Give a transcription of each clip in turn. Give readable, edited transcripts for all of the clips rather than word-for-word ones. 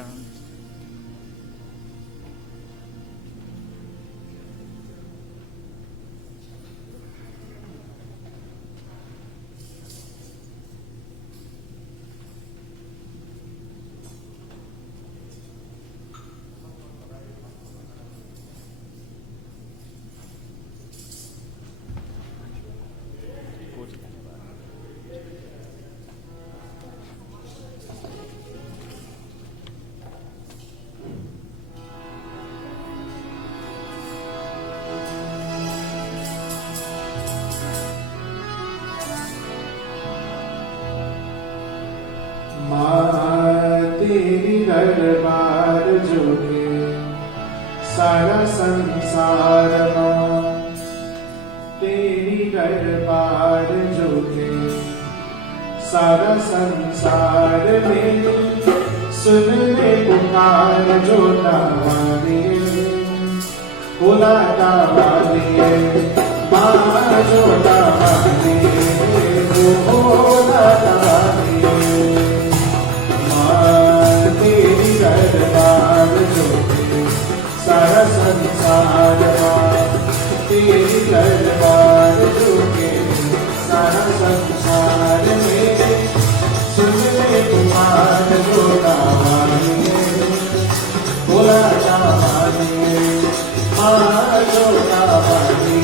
done. सारा संसार तेरी दरबार जोते, सारा संसार में सुन ले पुकार जो दावाली, बोला दावाली माँ जो दावाली, बोला दावाली माँ तेरी दरबार जोते, सारा संसार तेरी दरबार जोते, सारा संसार में सुन ले पुकार जो दावाली, बोला दावाली माँ जो दावाली,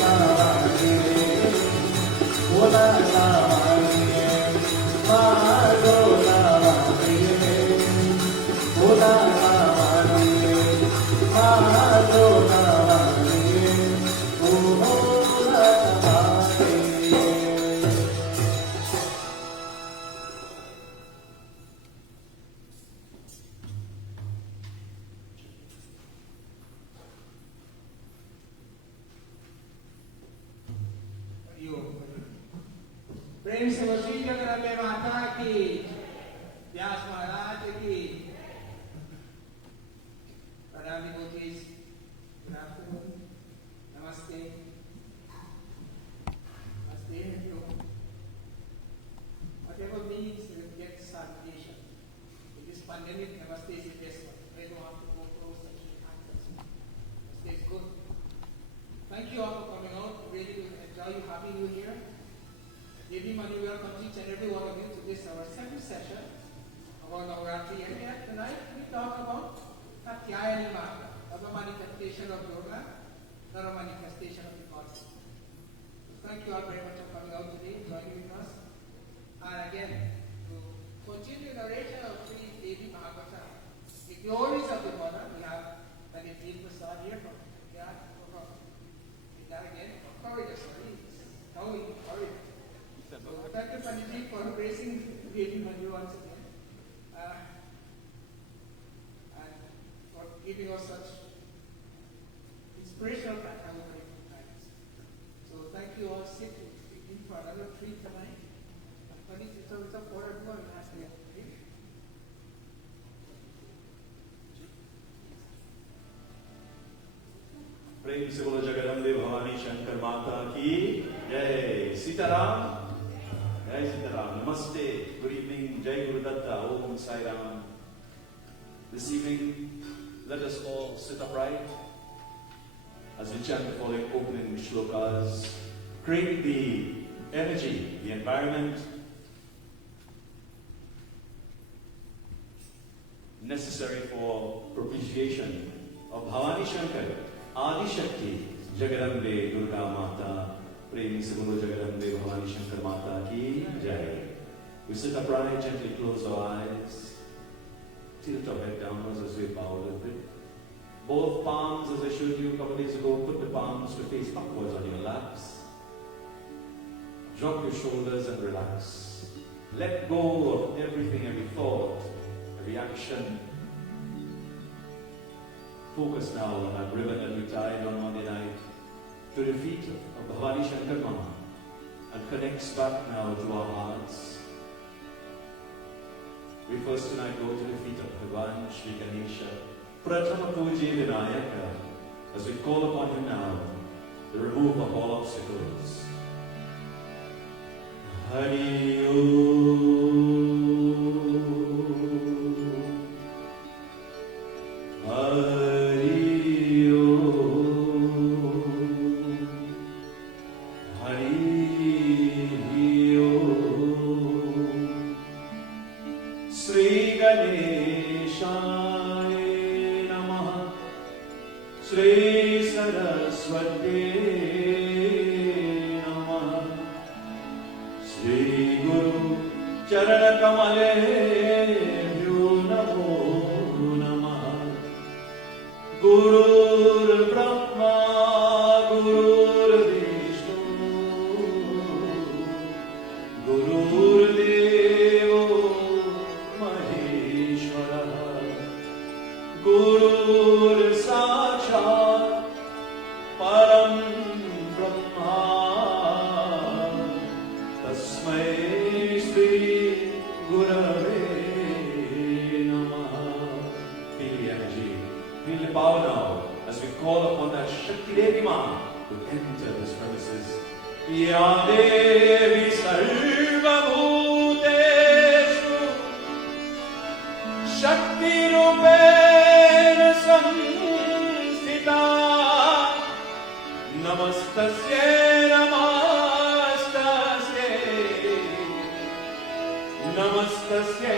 दावाली प्रेम से वसूल जगदम्बे माता की, व्यास महाराज की। प्रणाम devotees, good afternoon, namaste, namaste everyone. Whatever means you get salutation. In this pandemic, namaste is the best one. I don't have to go close and shake hands. Namaste is good. Thank you all for coming out. Really enjoy you having you here. Devi Mandir, welcome each and every one of you to this our second session of our Nauv Raatri Yagya. Tonight we talk about Kathaas, of a manifestation of Yoga, not a manifestation of the gods. So thank you all very much for coming out today, joining with us. And again, to continue the narration of Sri Devi Bhagavata, the glories of the mother, we have Pandit Persad here from again, corridor, sorry. Now we corridor. So thank you, Pandit, for embracing Devi Mandir once again. And for giving us such inspirational times. So thank you all. Sit in for another treat tonight. Pandit, it's a for everyone and ask you. प्रेम से बोलो जगदम्बे भवानी शंकर माता की जय। सीताराम, जय Sitaram. Namaste, good evening, Jai Guru Datta, Om Sai Ram. This evening, let us all sit upright as we chant the following opening shlokas, create the energy, the environment necessary for propitiation of Bhavani Shankar, Adi Shakti, Jagadambe Durga Mata, Premi Sabolo Jagadambe Bhavani Shankar Mata ki Jai. We sit upright, gently close our eyes, tilt our head downwards as we bow a little bit. Both palms, as I showed you a couple of days ago, put the palms to face upwards on your laps. Drop your shoulders and relax. Let go of everything, every thought, every action. Focus now on that ribbon that we tied on Monday night to the feet of Bhavani Shankar Mama and connects back now to our hearts. We first tonight go to the feet of Bhagavan Shri Ganesha, Prathama Puji Vinayaka, as we call upon him now to remove of all obstacles. Hari Om, Hari Ganesha Namaha, Shri Saraswati Namaha, Shri Guru Charana Kamale Namo Namaha, Guru Brahma, Guru Vishnu, Guru Guru Sakshat Param Brahma Tasmai Shri Gurave Namaha. Feel the energy, feel the power now as we call upon that Shakti Devi Ma to enter this premises. Ya Devi Sarva Bhuteshu Shakti Rupe Namastasye, Namastasye, Namastasye,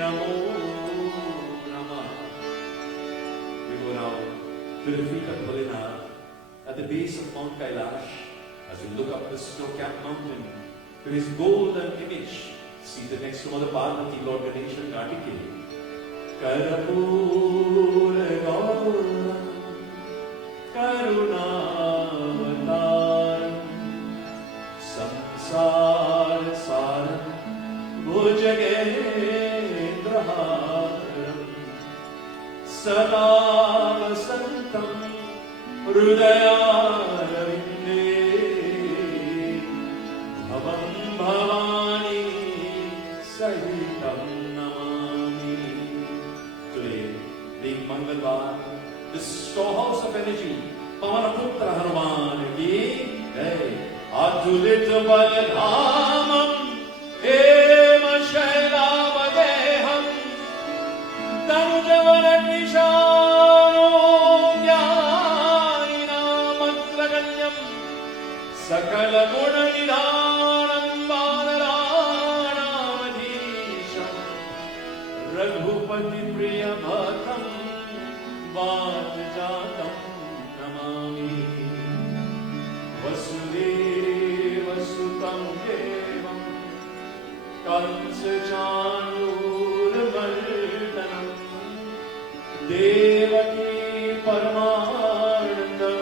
Namo Namah. We go now to the feet of Bholenath at the base of Mount Kailash as we look up the snow-capped mountain to his golden image seated next to Mother Parvati, Lord Ganesha and Kartikeya. Karapura Gaura Karunavatar Samsar Saram Bhujagendraharam Sada Vasantam Hrudayaravinde Bhavam जी, पवन पुत्र हनुमान की जय। अतुलित बलधामं हेम शैलावदेहं तनुजवन कृशारोग्यानिनामग्रगण्यं सकल गुण निधानं वानराणामधीशं रघुपति प्रिय भक्तं वातजातं नमामि। वसुदेवसुतं देवं कंसचाणूरमर्दनं देवकी परमानन्दं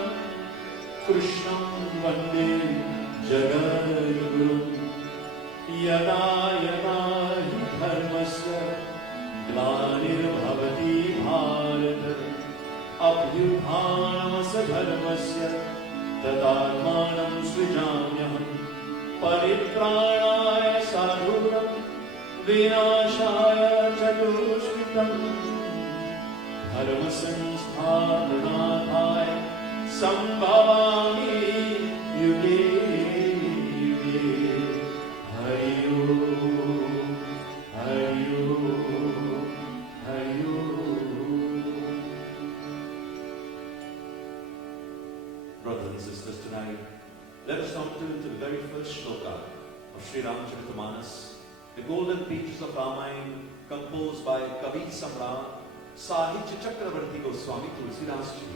कृष्णं वन्दे जगद्गुरुं। यदा यदा हि धर्मस्य ग्लानिर्भवति भारत अभ्युत्थानमधर्मस्य तदात्मानं सृजाम्यहम्। परित्राणाय साधूनां विनाशाय च दुष्कृतम् धर्म संस्थापनार्थाय संभवामि युगे युगे। हरि ओम हरि ओम हरि ओम। Brothers and sisters, tonight let us now turn to the very first shloka of Sri Ramacharita, the golden pages of Ramayana, composed by Kavi Samrat Sahitya Chakravarti Goswami Tulsidas Ji.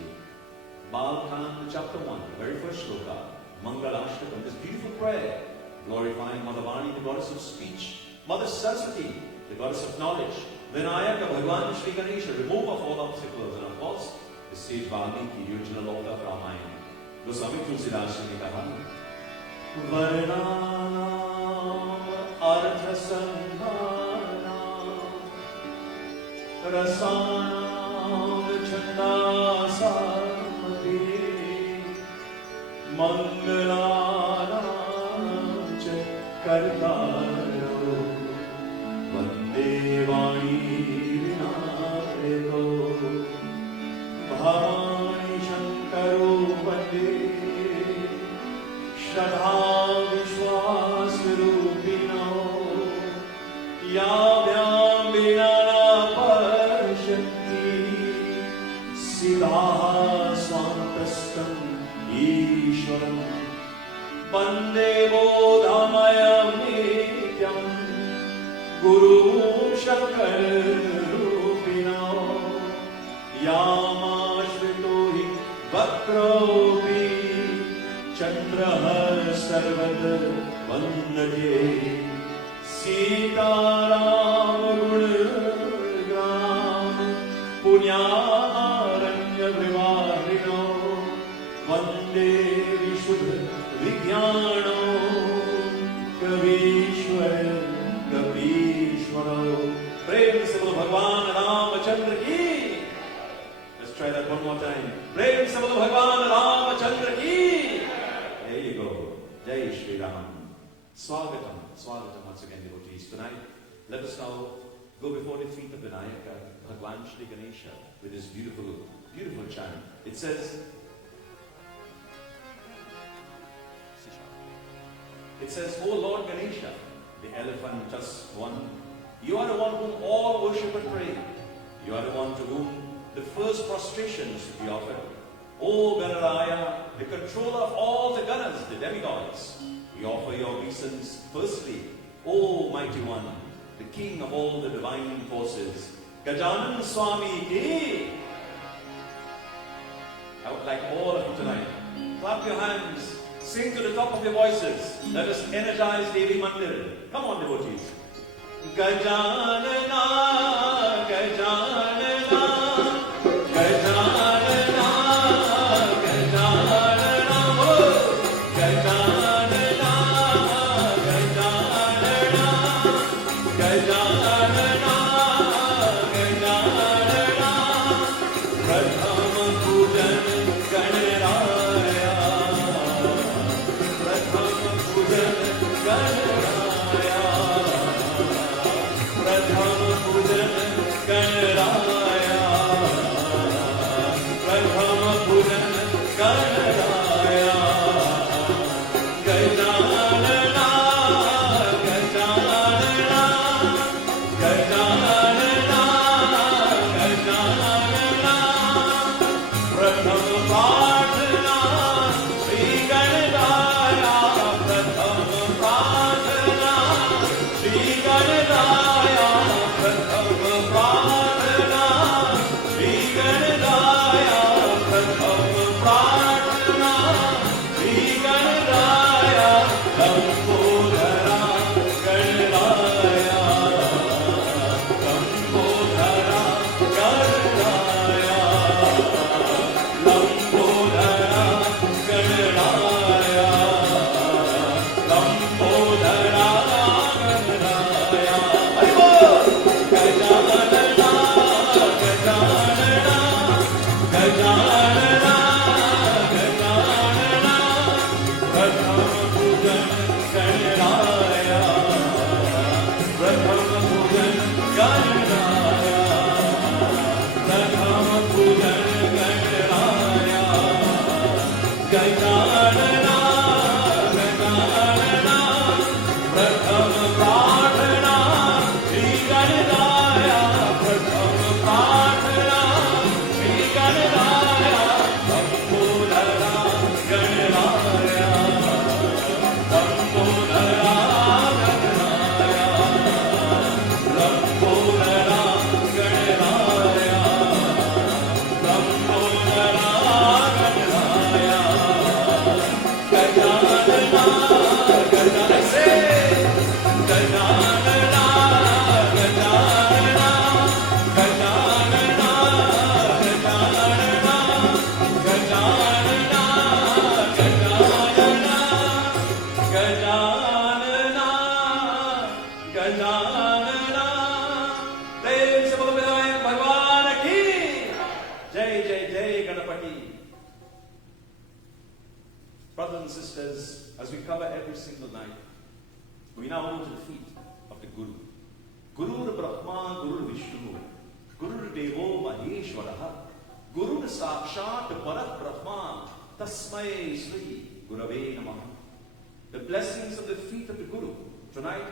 Balkhand chapter 1, the very first shloka, Mangalashtakam, this beautiful prayer, glorifying Mother Vani, the goddess of speech, Mother Saraswati, the goddess of knowledge, Vinayaka, Bhagwan Shri Ganesha, remove of all obstacles, and of course, the sage Valmiki, the original author of Ramayana. Goswami Tulsidas Ji ne kaha, Varnam Artha Sandhanam Rasanam Chandasati Mangalanam Cha Kartaro Vande Vani Vinayako Bhavani Shankaro Vande Shraddha Vishwas Rupino Yavyam Vinana Parshakti Siddha Swantastam Ishwaram Vande Bodhamayam Nityam Guru Shankar Rupino Yamashvitohi Vakropi Chandrahar Sarvata Vandade Sitaram Gunagram Punyaranya Vivarino Vande Vishuddha Vijnano Kavishwara Kavishwara. Praise the Bhagwan Ramachandra ki. Let's try that one more time. Praise the Bhagwan Ramachandra ki. There you go. Jai Shri Ram. Swagatam. Swagatam once again, devotees. Tonight, let us now go before the feet of Vinayaka, Bhagwan Shri Ganesha, with this beautiful, beautiful chant. It says, O Lord Ganesha, the elephant just one, you are the one whom all worship and pray. You are the one to whom the first prostrations should be offered. O Ganaraya, the controller of all the Ganas, the demigods, we offer your obeisance firstly. O Mighty One, the King of all the divine forces, Gajanan Swami ki. I would like all of you tonight, clap your hands, sing to the top of your voices. Let us energize Devi Mandir. Come on, devotees. Gajanana, Gajanana, Gajanana, Gajanana, Gajanana, Gajanana, Gajanana, Gajanana, Prathama Pujan Ganaraya, Prathama Pujan Ganaraya, Prathama Pujan Ganaraya. Brothers and sisters, as we cover every single night, we now move to the feet of the Guru. Guru Brahma, Guru Vishnu, Guru Devo Maheshwaraha, Guru Sakshat Parat Brahma, Tasmai Sri Gurave Namaha. The blessings of the feet of the Guru. Tonight,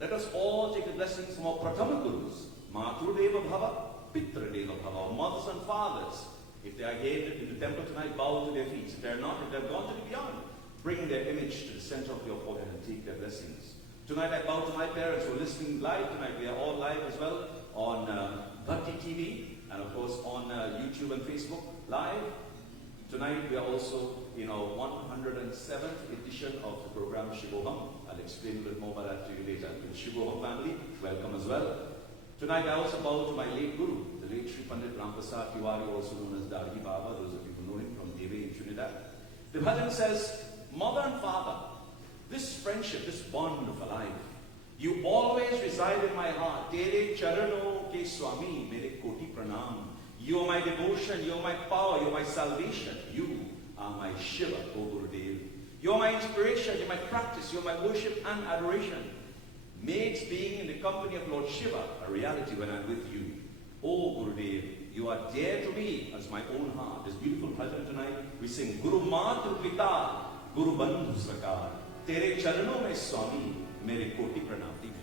let us all take the blessings from our Prathama Gurus, Matru Deva Bhava, Pitra Deva Bhava, our mothers and fathers. If they are here in the temple tonight, bow to their feet. If they are not, if they have gone to the beyond, bring their image to the center of your forehead and take their blessings. Tonight I bow to my parents who are listening live tonight. We are all live as well on Bhakti TV and of course on YouTube and Facebook live. Tonight we are also in our 107th edition of the program Shivoham. I'll explain a bit more about that to you later. To the Shivoham family, welcome as well. Tonight I also bow to my late Guru, the late Sri Pandit Persad, also known as Dargi Baba, those of you who know him from Devi in Trinidad. The bhajan says, Mother and Father, this friendship, this bond of a life, you always reside in my heart. Tere charano ke swami, mere koti pranam. You are my devotion, you are my power, you are my salvation. You are my Shiva, O Gurudev. You are my inspiration, you are my practice, you are my worship and adoration. Makes being in the company of Lord Shiva a reality when I'm with you. O Gurudev, you are dear to me as my own heart. This beautiful bhajan tonight, we sing Guru Matru Pita, Guru Bandhu Sakar, Tere Charano mein Swami, mere koti pranam. Deep.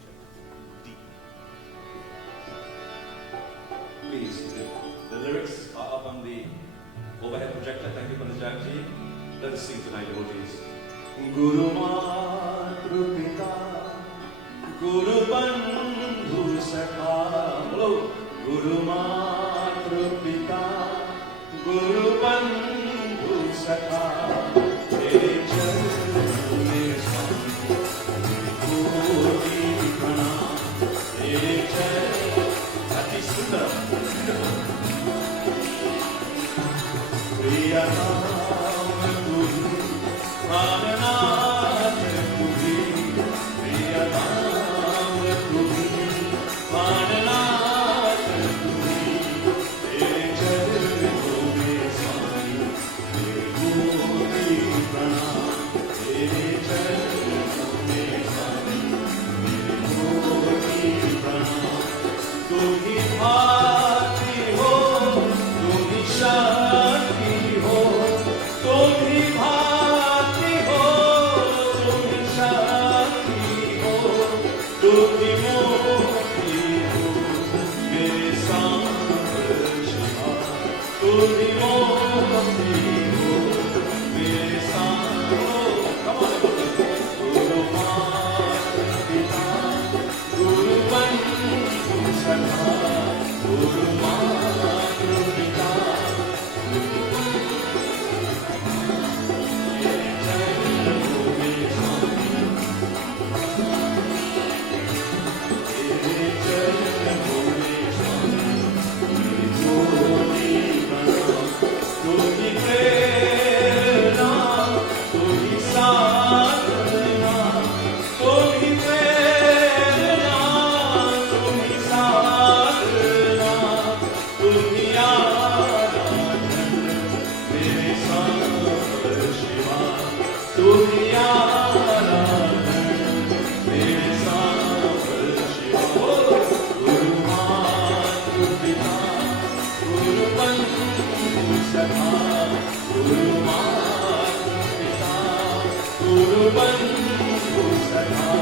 Please, the lyrics are up on the overhead projector. Thank you, Pandit Ji. Let us sing tonight, devotees. Guru Matru Pita, Guru Bandhu Sakha, hello. Guru Matru Pita, Guru Bandhu Sakha, Tere Charano mein Swami, koti pranam, Tere Charano. Ati Sundara. Priya Naam Tujhe, Prananath Tujhe, Priya Naam Tujhe, Prananath Tujhe, Tere Charano mein Swami, mere koti गुरु बंधु सखा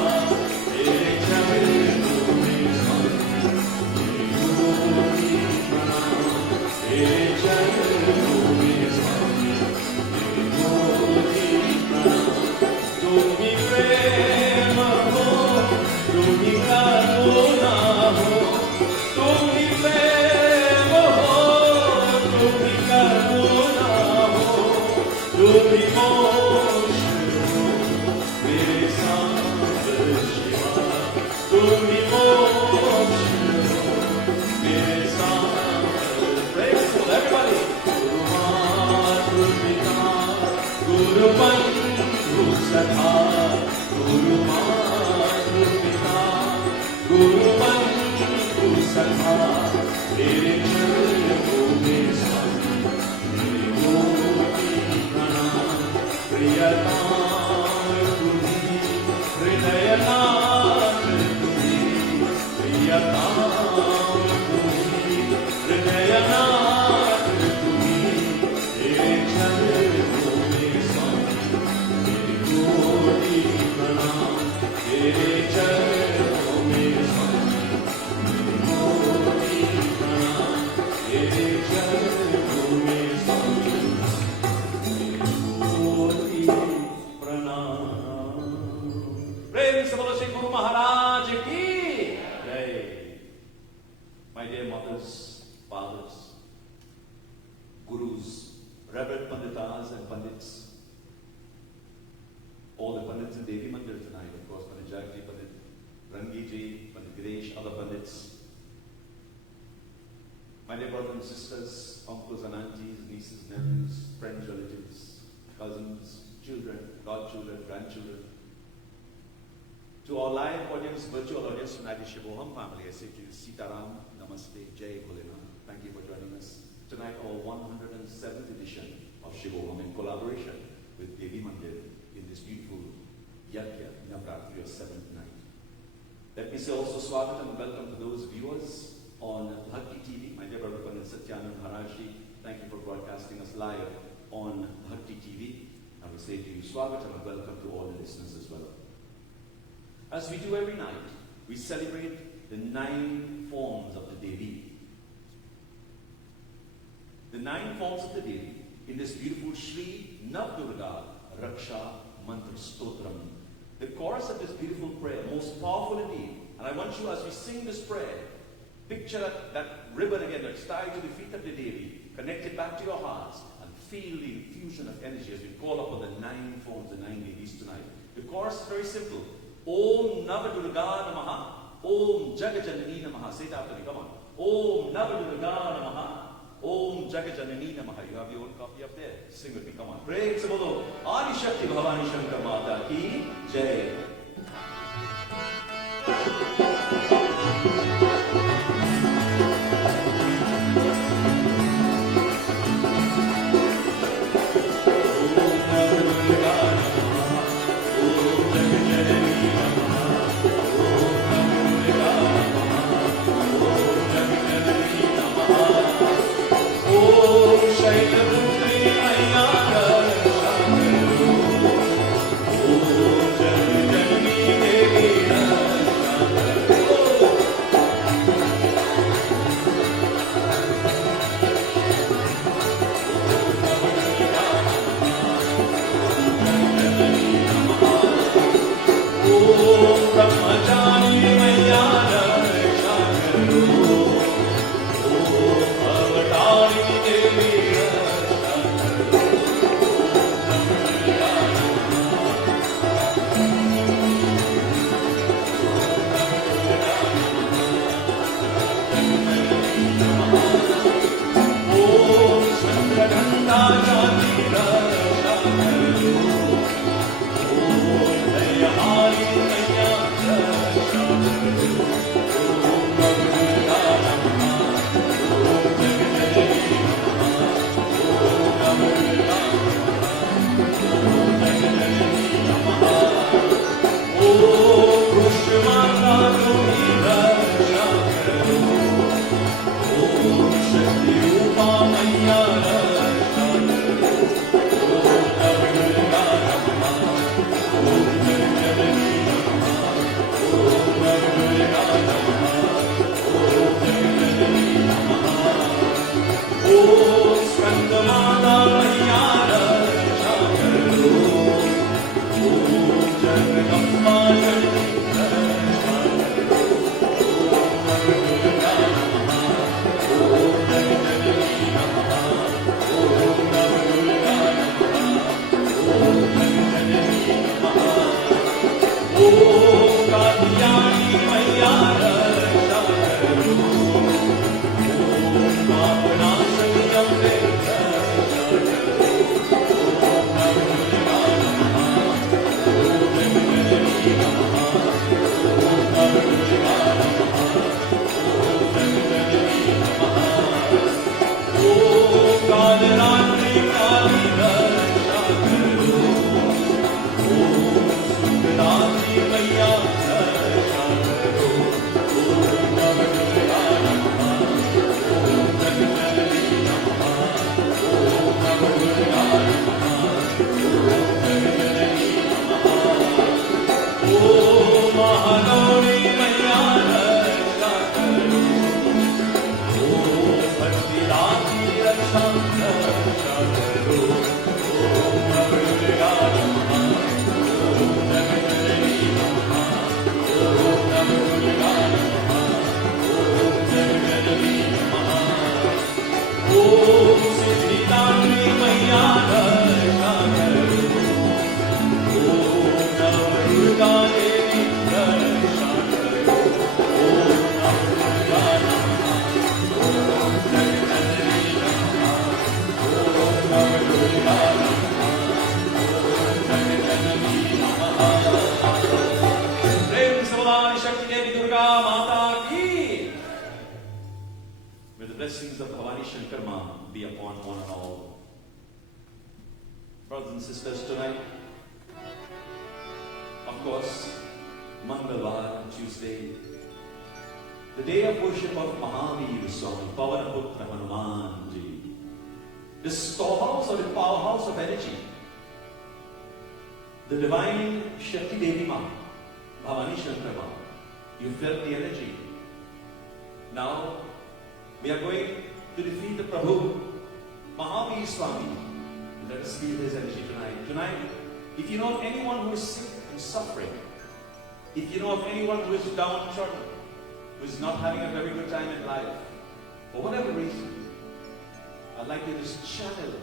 तेरे चरणों में स्वामी कोटि प्रणाम तेरे चरणों में स्वामी कोटि प्रणाम तुम ही प्रेम हो तुम ही करुणा हो तुम ही प्रेम हो तुम ही करुणा हो तुम ही मोक्ष हो मेरे साथ शिवा तुम ही मोक्ष हो मेरे साथ praise for everybody गुरु मातृ पिता गुरु बंधु सखा गुरु मातृ पिता गुरु बंधु सखा तेरे चरणों में स्वामी मेरे कोटि प्रणाम प्रियताम तुम्ही हृदयनाथ तुम्ही प्रियताम तुम्ही हृदयनाथ तुम्ही तेरे चरणों में स्वामी मेरे कोटि प्रणाम तेरे चरणों में स्वामी मेरे कोटि प्रणाम तेरे चरणों में स्वामी मेरे कोटि प्रणाम प्रेम से बोलो श्री गुरु महाराज की जय My dear mothers, fathers, gurus, reverend panditas and pandits, all the pandits in Devi Mandir tonight, of course, Pandit Jagji, Pandit Rangiji, Pandit Ganesha, other pandits. My dear brothers and sisters, uncles and aunties, nieces, nephews, friends, relatives, cousins, children, godchildren, grandchildren. To our live audience, virtual audience tonight, the Shivoham family, I say to you, Sitaram, Namaste, Jai Bholenath. Thank you for joining us. Tonight, our 107th edition of Shivoham in collaboration with Devi Mandir in this beautiful Yagya, Nauv Raatri, your 7th night. Let me say also Swagatam and welcome to those viewers on Bhakti TV. My dear brother Pandit Satyanand Maharajji, thank you for broadcasting us live on Bhakti TV. I will say to you Swagatam and welcome to all the listeners as well. As we do every night, we celebrate the 9 forms of the Devi. The 9 forms of the Devi in this beautiful Shri Navdurga Raksha Mantra Stotram. The chorus of this beautiful prayer, most powerful indeed. And I want you, as we sing this prayer, picture that ribbon again that's tied to the feet of the Devi, connect it back to your hearts, and feel the infusion of energy as we call upon the 9 forms, the 9 Devis tonight. The chorus is very simple. Om Navadurga Namaha, Om Jagajanani Namaha. Say it after me, come on. Om Navadurga Namaha, Om Jagajanani Namaha. You have your own copy up there. Sing with me, come on. Praise the Lord. Adi Shakti Bhavani Shankar Mata Ki Jai. Om blessings of Bhavani Shankar Ma be upon one and all. Brothers and sisters, tonight, of course, Mangalvar, Tuesday, the day of worship of Mahavir Swami, Pavanaputra Hanuman Ji, the storehouse or the powerhouse of energy, the divine Shakti Devi Ma, Bhavani Shankar Ma. You felt the energy. Now, we are going to defeat the Prabhu, Mahavir Swami. Let us feel his energy tonight. Tonight, if you know of anyone who is sick and suffering, if you know of anyone who is downtrodden, who is not having a very good time in life, for whatever reason, I'd like you to just channel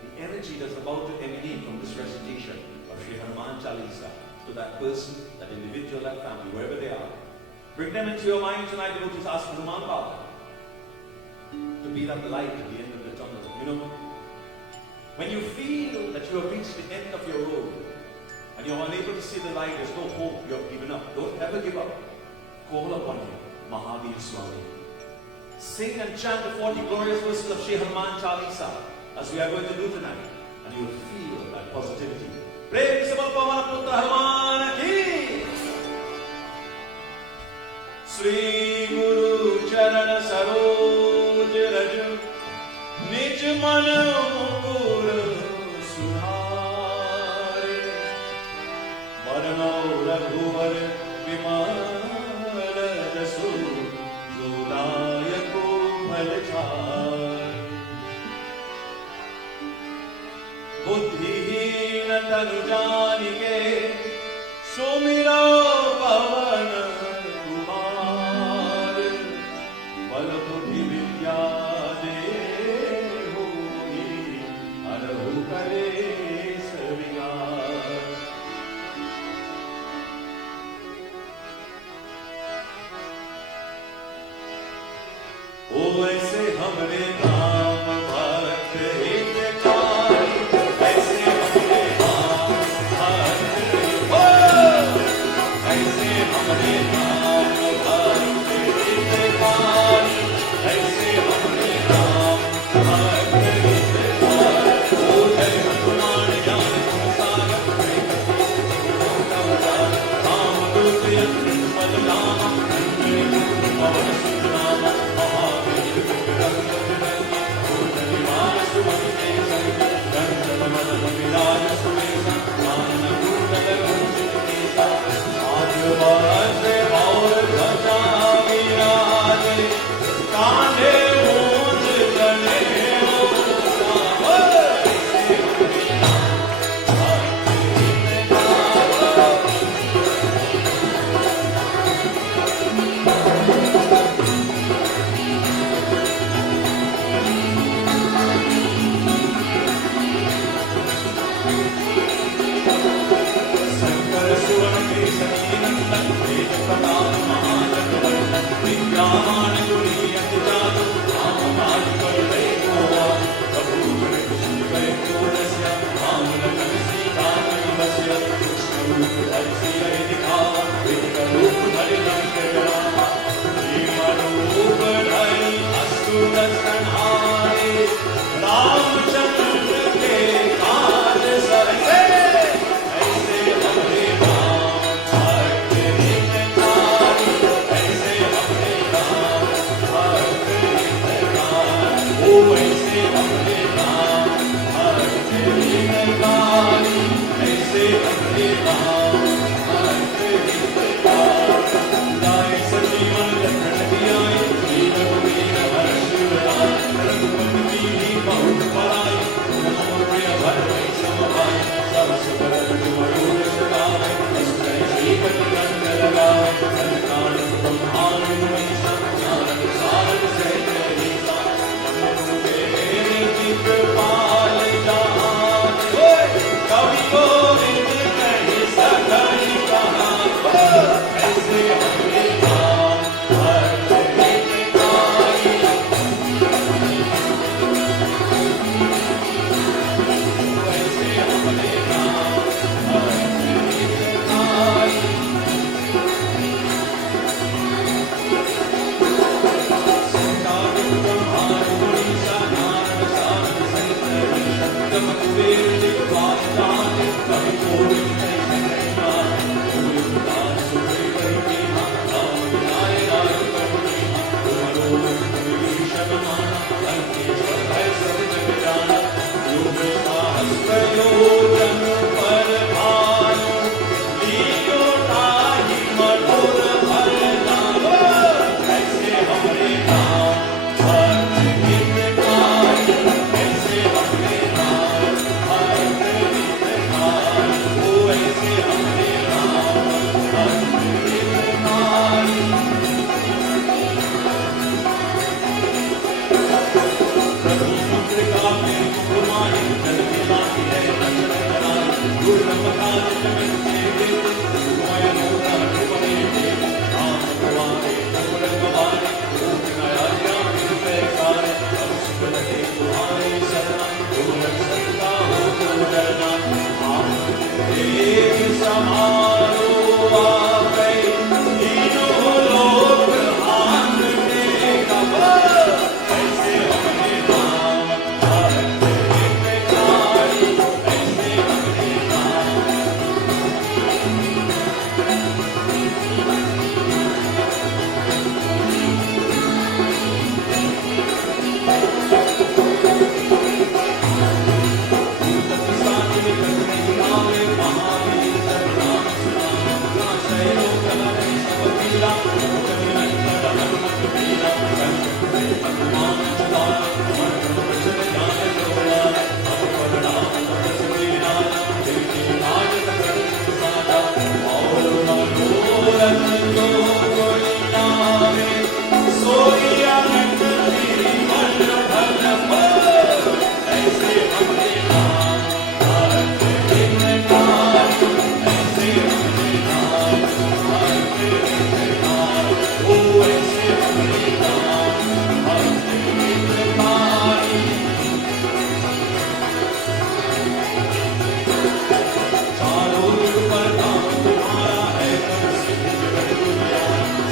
the energy that's about to emanate from this recitation of Sri Hanuman Chalisa to that person, that individual, that family, wherever they are. Bring them into your mind tonight. Devotees, ask Hanuman Baba to be that light at the end of the tunnel. You know, when you feel that you have reached the end of your road and you're unable to see the light, there's no hope, you have given up. Don't ever give up. Call upon him, Mahavir Swami. Sing and chant the 40 glorious verses of Sri Hanuman Chalisa as we are going to do tonight, and you will feel that positivity. Prem se bol Pavanaputra Hanuman ki Sri Guru Charan Saroj Raj Nij Man Mukur Sudhare Varno Raghuvar Vimal Jasu Jodayako Bhalchar Buddhihin Tanu Janike Sumira Pavan ऐसे हमरे नाम भक्त हितकारी ऐसे हमरे नाम भक्त ऐसे हमरे नाम भक्त हितकारी ऐसे हमरे नाम भक्त हितकारी ओ जय हनुमान ज्ञान सागर राम दूत यंत्र पद नाम पवन सुनाम कांधे मूंज गले विद्यामान गुणी अति जातु काम काज कर ले गोवा प्रभु कृष्ण करे पूर्णस्य काम लगन सीता बस्य रूप धरि सिर दिखावा विकट रूप धरि लंक जलावा भीम रूप धरि असुर संहारे रामचंद्र के काज सहे ऐसे हमरे राम भक्त हितकारी ऐसे हमरे राम भक्त हितकारी ओ ऐसे हमरे राम भक्त हितकारी ऐसे हमरे राम भक्त हितकारी गाय सजीवन लखन दियाए वीर वीर हर्ष राय रघुपति की बहुत बड़ाई नमो प्रिय भरत समभाई सब सुपर जुमरूद सगावे अस्त्र श्रीपति कंठ लगावे संतान ब्रह्मांड मनीषा नारद सारद सहित अहिंसा नमो तेरे की कृपाल जहान कवि गोविंद कहि सकहि कहान ऐसे हमरे राम भक्त हितकारी ऐसे हमरे राम भक्त हितकारी संतान ब्रह्मांड मनीषा नारद सारद सहित अहिंसा नमो कुबेर दिग्वास दान कवि गोविंद कहि सकहि कहान गुरुदास सुग्रीव कीन्हा राम मिलाए राम करुणीहा गुरुरोग विभीषण माना लंकेश्वर भय सब जग जाना योग सहस्त्र योजन पर भानु लीलो ताहि मधुर फल नाम ऐसे हमरे राम भक्त हितकारी ऐसे हमरे राम भक्त हितकारी ओ ऐसे हमरे राम भक्त हितकारी प्रभु पुत्र का प्रेम कुमारी जल मिलाती है रचन कराई दुर्लभ काज जगत के देते सुमय मोरा ध्रुवने देते राम कुमारे मोर गवारे रूप नया ज्ञान पैसारे अब सुख लगे तुम्हारे शरणा तुम सकता हो तो डरना आप एक समारो आ गए तीनों लोग आंगने का ऐसे हमरे राम भक्त हितकारी ऐसे हमरे राम साथी निकट नहीं आवे महावीर जब नाम सुनावे नाशय लोक लगे सब पीड़ा जगन्नाथ हनुमत वीरा संकट से हनुमान छुड़ावे मन वचन ज्ञान जोड़ावे अब पर नाम तपस वीराना जिनकी काज सकल साजा और मनोरथ जो कोई लावे सोई अनंत जीवन भल पावे ऐसे हमरे राम भक्त हितकारी ऐसे हमरे राम भक्त हितकारी ओ ऐसे हमरे राम भक्त हितकारी चारों युग पर नाम तुम्हारा है तब सिद्ध जगत दुनिया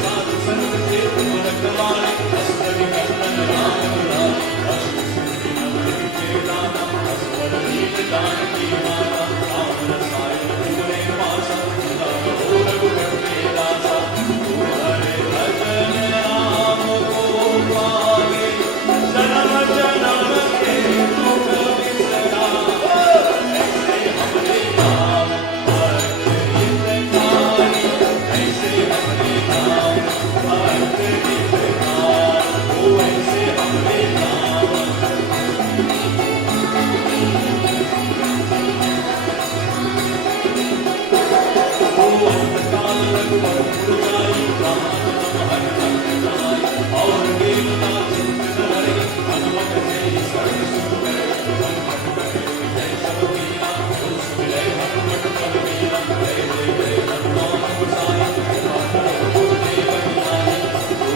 साधु संत के तुम रखवारे अस्त्र निकंदन राम दुलारे अष्ट सिद्धि नव के दाता अस्वर नीत दान की माता राम रसायन तुमरे पासा सदा कहो रघुपति के दासा तुम्हारे भजन राम को पावे जन्म जन्म के दुख बिसरावे ऐसे हमरे राम भक्त हितकारी ऐसे हमरे राम भक्त हितकारी ओ ऐसे हमरे राम ओ अंतकाल रघुवर पुरजाई राम नाम हर भक्त कहाई और देवता चिंतन हरे हनुमत से शरण सुख करे संकट कटे विजय सब वीरा जो सुमिरै हनुमत बल वीरा जय जय जय हनुमान गोसाई राम गुरुदेव की नाई जो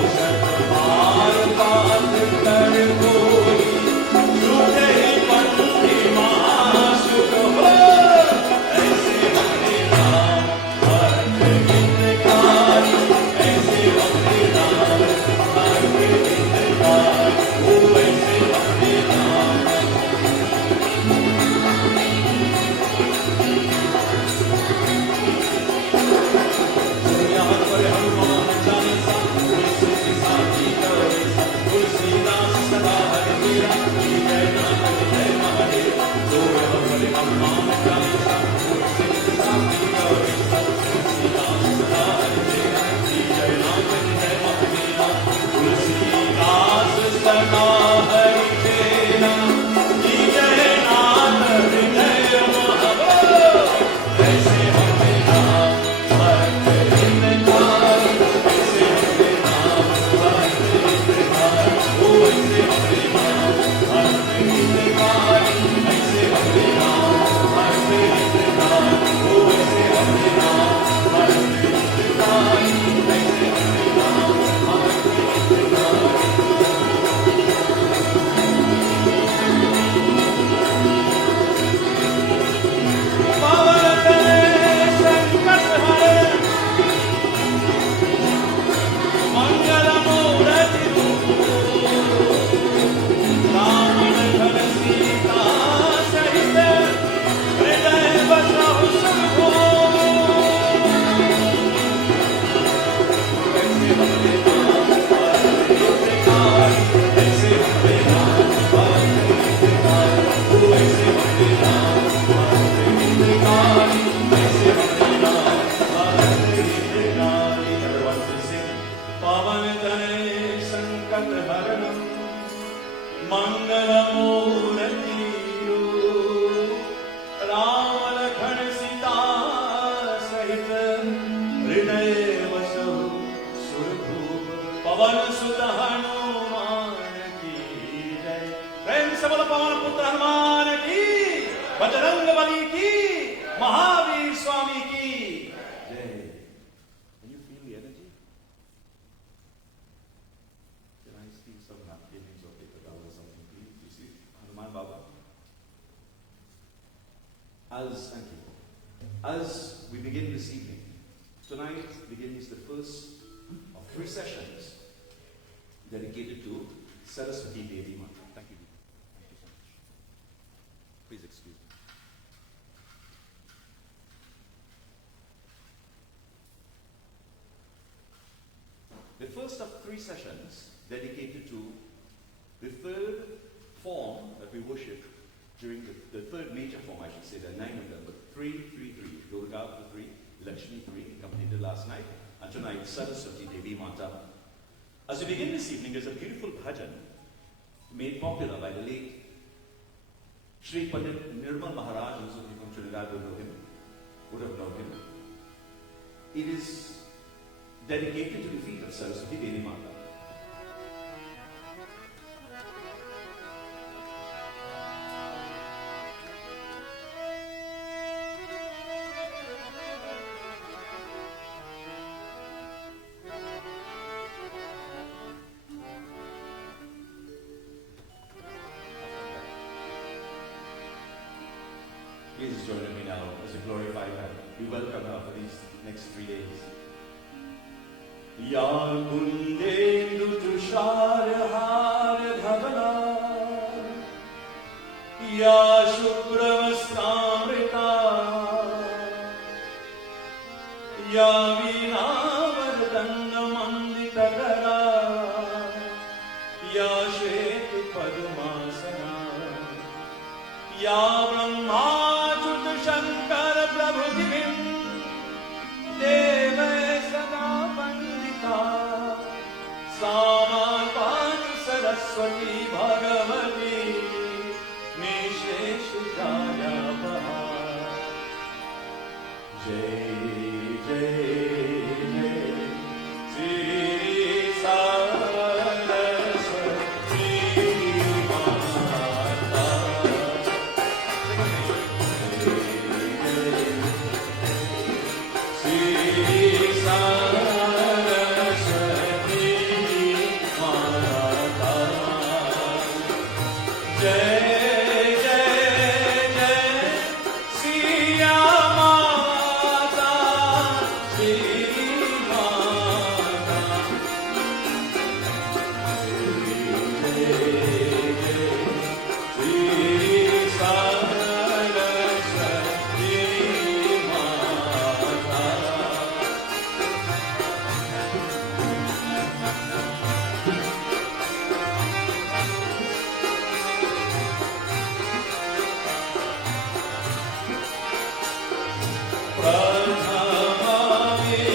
मंगलमूर्ति राम लखन सीता सहित हृदय वसु सुरभूप पवन सुत हनुमान की जय। प्रेम से बोलो पवन पुत्र हनुमान की, बजरंग बली की, महावीर स्वामी की जय। Can you feel the energy? Can I steal some napkins or paper towel or something, please? You see, Hanuman Baba. Thank you. As we begin this evening, tonight begins the first of 3 sessions dedicated to Saraswati Devi Mandir. Thank you. Thank you so much. Please excuse me. The first of 3 sessions dedicated to the third form that we worship during the third major form, I should say. There are 9 of them, but 3, 3, 3. Durga for 3, Lakshmi 3, completed last night, and tonight Saraswati Devi Mata. As we begin this evening, there's a beautiful bhajan made popular by the late Sri Pandit Nirmal Maharaj, those of you from Trinidad would have known him. It is dedicated to the feet of Saraswati Devi Mata. Please join me now as we glorify her. We welcome her for these next 3 days. Ya kundendu tushar har dhagala, ya shubravastamrita, ya veenavardana manditagara, ya shvet padmasana, ya brahma Shankar प्रभु दिव्यं देव सदा वंदिता सामान पांच सरस्वती भगवती निशेष जाया बहार। जय जय जय श्री सरस्वती माता। Pradhamami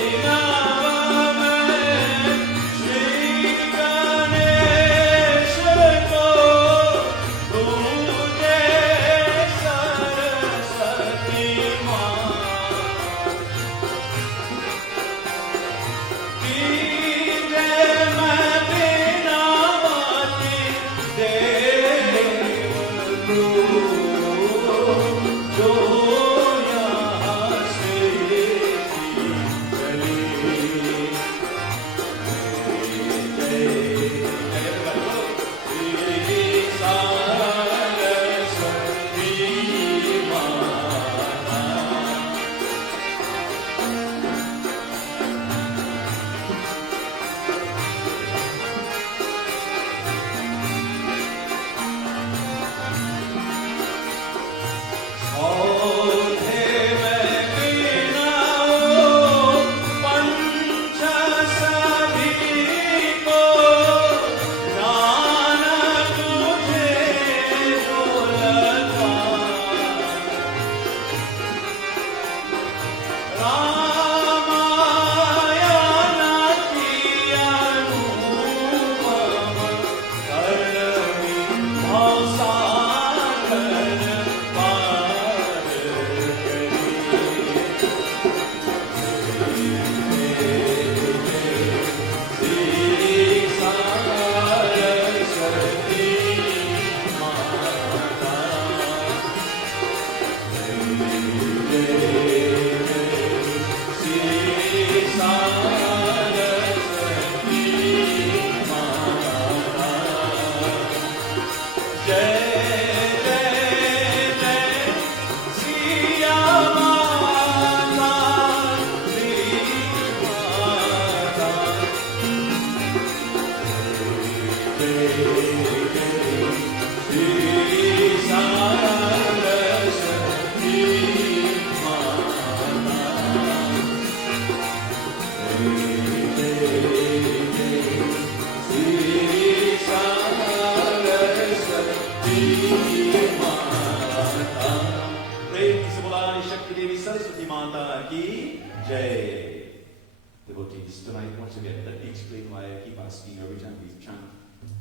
Devotees, tonight once again, let me explain why I keep asking every time we chant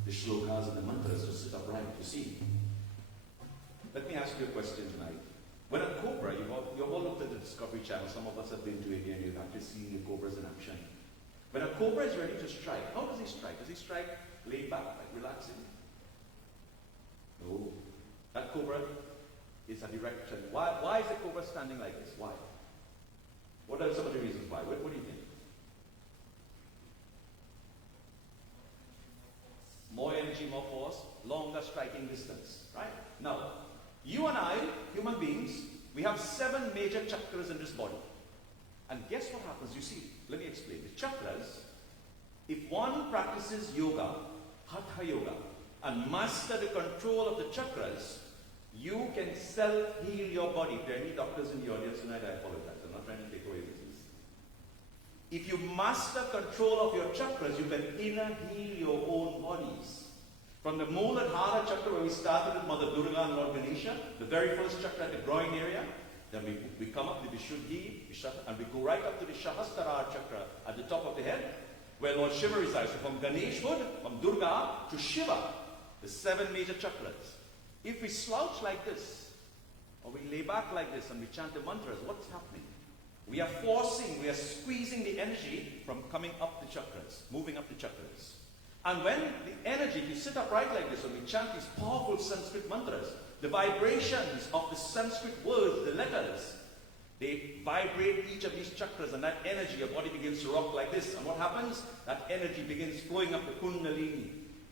the shlokas and the mantras to sit upright, you see. Let me ask you a question tonight. When a cobra, you all looked at the Discovery Channel, some of us have been to it and you've actually seen the cobras in action. When a cobra is ready to strike, how does he strike? Does he strike laid back, like relaxing? No. That cobra is at erection. Why is the cobra standing like this? Why? What are some of the reasons why? What do you think? More energy, more force, longer striking distance. Right? Now, you and I, human beings, we have 7 major chakras in this body. And guess what happens? You see, let me explain. The chakras, if one practices yoga, hatha yoga, and master the control of the chakras, you can self-heal your body. If there are any doctors in the audience tonight, I apologize. I'm not trying to take away business. If you master control of your chakras, you can inner heal your own bodies. From the Mooladhara chakra, where we started with Mother Durga and Lord Ganesha, the very first chakra at the groin area, then we come up to the Vishuddhi, and we go right up to the Sahasrara chakra at the top of the head, where Lord Shiva resides. So from Ganeshhood, from Durga to Shiva, the 7 major chakras. If we slouch like this, or we lay back like this and we chant the mantras, what's happening? We are forcing, we are squeezing the energy from coming up the chakras, moving up the chakras. And when the energy, if you sit upright like this, when we chant these powerful Sanskrit mantras, the vibrations of the Sanskrit words, the letters, they vibrate each of these chakras, and that energy, your body begins to rock like this. And what happens? That energy begins flowing up the Kundalini.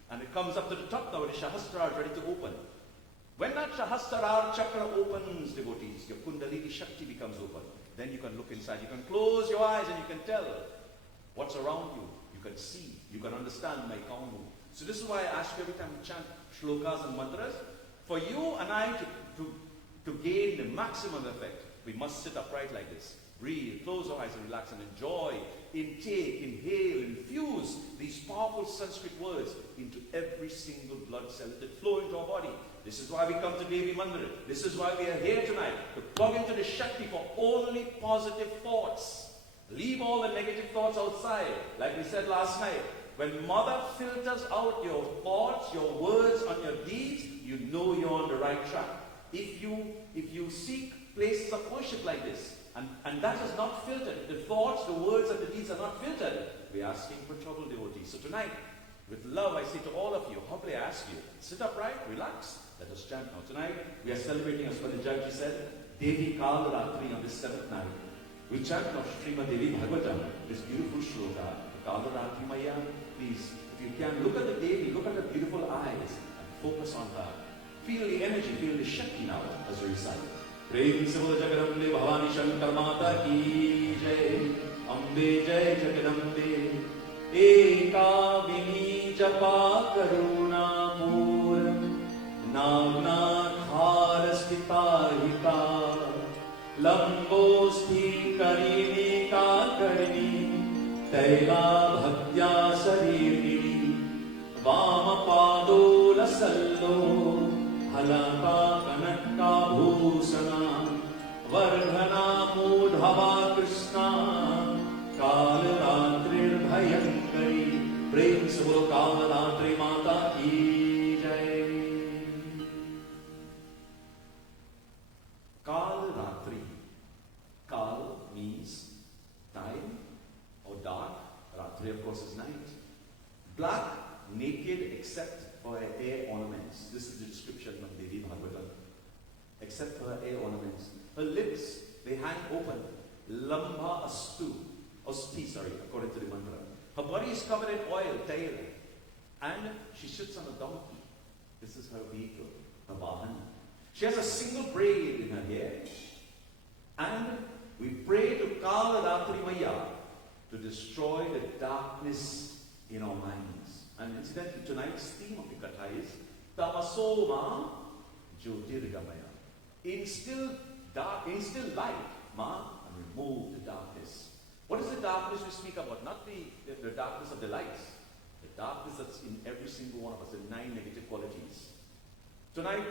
And it comes up to the top now, where the Sahasrara is ready to open. When that Sahasrara chakra opens, devotees, your Kundalini Shakti becomes open. Then you can look inside. You can close your eyes and you can tell what's around you. You can see. You can understand my kaunu. So this is why I ask you every time we chant shlokas and mantras, for you and I to gain the maximum effect, we must sit upright like this. Breathe, close our eyes and relax and enjoy, intake, inhale, infuse these powerful Sanskrit words into every single blood cell that flow into our body. This is why we come to Devi Mandir. This is why we are here tonight, to plug into the Shakti for only positive thoughts. Leave all the negative thoughts outside. Like we said last night, when Mother filters out your thoughts, your words, and your deeds, you know you're on the right track. If you seek places of worship like this, and that is not filtered, the thoughts, the words, and the deeds are not filtered, we're asking for trouble, devotees. So tonight, with love, I say to all of you, humbly I ask you, sit upright, relax, let us chant now. Tonight, we are celebrating, as Pandit said, Devi Kaalaratri on this 7th night. We chant now Srimad Devi Bhagavatam, this beautiful shloka, Kaalaratri Maya. Please, if you can, look at the Devi, look at the beautiful eyes, and focus on her. Feel the energy, feel the Shakti now as we recite. Prem Sivula Jagadambe Bhavani Shankar Mata Ki Jai, Ambe Jai Jagadambe, Eka Vini Japa Karuna Puram, Nagna Kharastita Hita, Lambosti Karini Ka Karini, Taila Bhaktya Sarirni, Vama Pado Lasallo, Halaka Kanaka Bhusana, Vardhana Mudhava Krishna, Kaalaratri Bhayankari, Prem Savo Kaalaratri Mata Ki Jai. Kaalaratri. Kal means time or dark. Ratri, of course, is night. Black, naked, except for her hair ornaments. This is the description of Devi Bhagavatam. Except for her hair ornaments. Her lips, they hang open. Lamba asti, according to the mantra. Her body is covered in oil, tail. And she sits on a donkey. This is her vehicle, her vahan. She has a single braid in her hair. And we pray to Kaalaratri Maya to destroy the darkness in our minds. And incidentally, tonight's theme of the Katha is Tamasoma Jyotirgamaya. Instill light, Ma, and remove the darkness. What is the darkness we speak about? Not the darkness of the lights. The darkness that's in every single one of us, the 9 negative qualities. Tonight,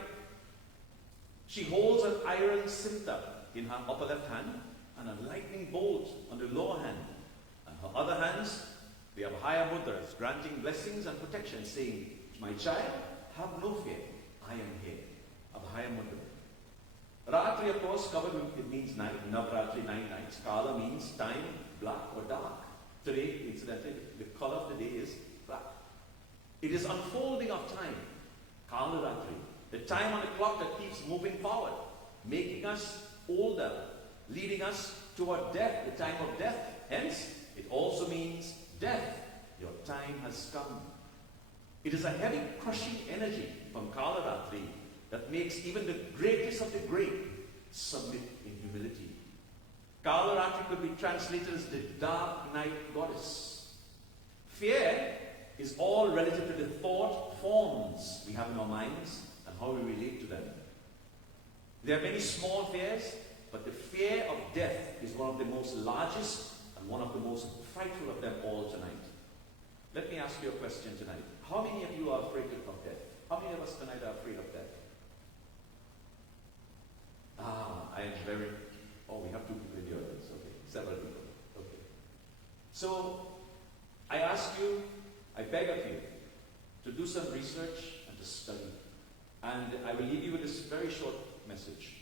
she holds an iron scimitar in her upper left hand and a lightning bolt on the lower hand. And her hands, we have higher mudras, granting blessings and protection, saying, my child, have no fear, I am here. Abhaya mudra. Ratri, of course, covered, it means night. Nauv Raatri, 9 nights. Kala means time, black or dark. Today, incidentally, the color of the day is black. It is unfolding of time. Kaalaratri, the time on the clock that keeps moving forward, making us older, leading us toward death, the time of death. Hence, it also means death. Your time has come. It is a heavy, crushing energy from Kaalaratri that makes even the greatest of the great submit in humility. Kaalaratri could be translated as the dark night goddess. Fear is all relative to the thought forms we have in our minds and how we relate to them. There are many small fears, but the fear of death is one of the most largest and one of the most frightful of them all tonight. Let me ask you a question tonight. How many of you are afraid of death? How many of us tonight are afraid of death? I am very... Oh, we have 2 people in the audience. Okay, several people. Okay. So, I ask you, I beg of you, to do some research and to study. And I will leave you with this very short message.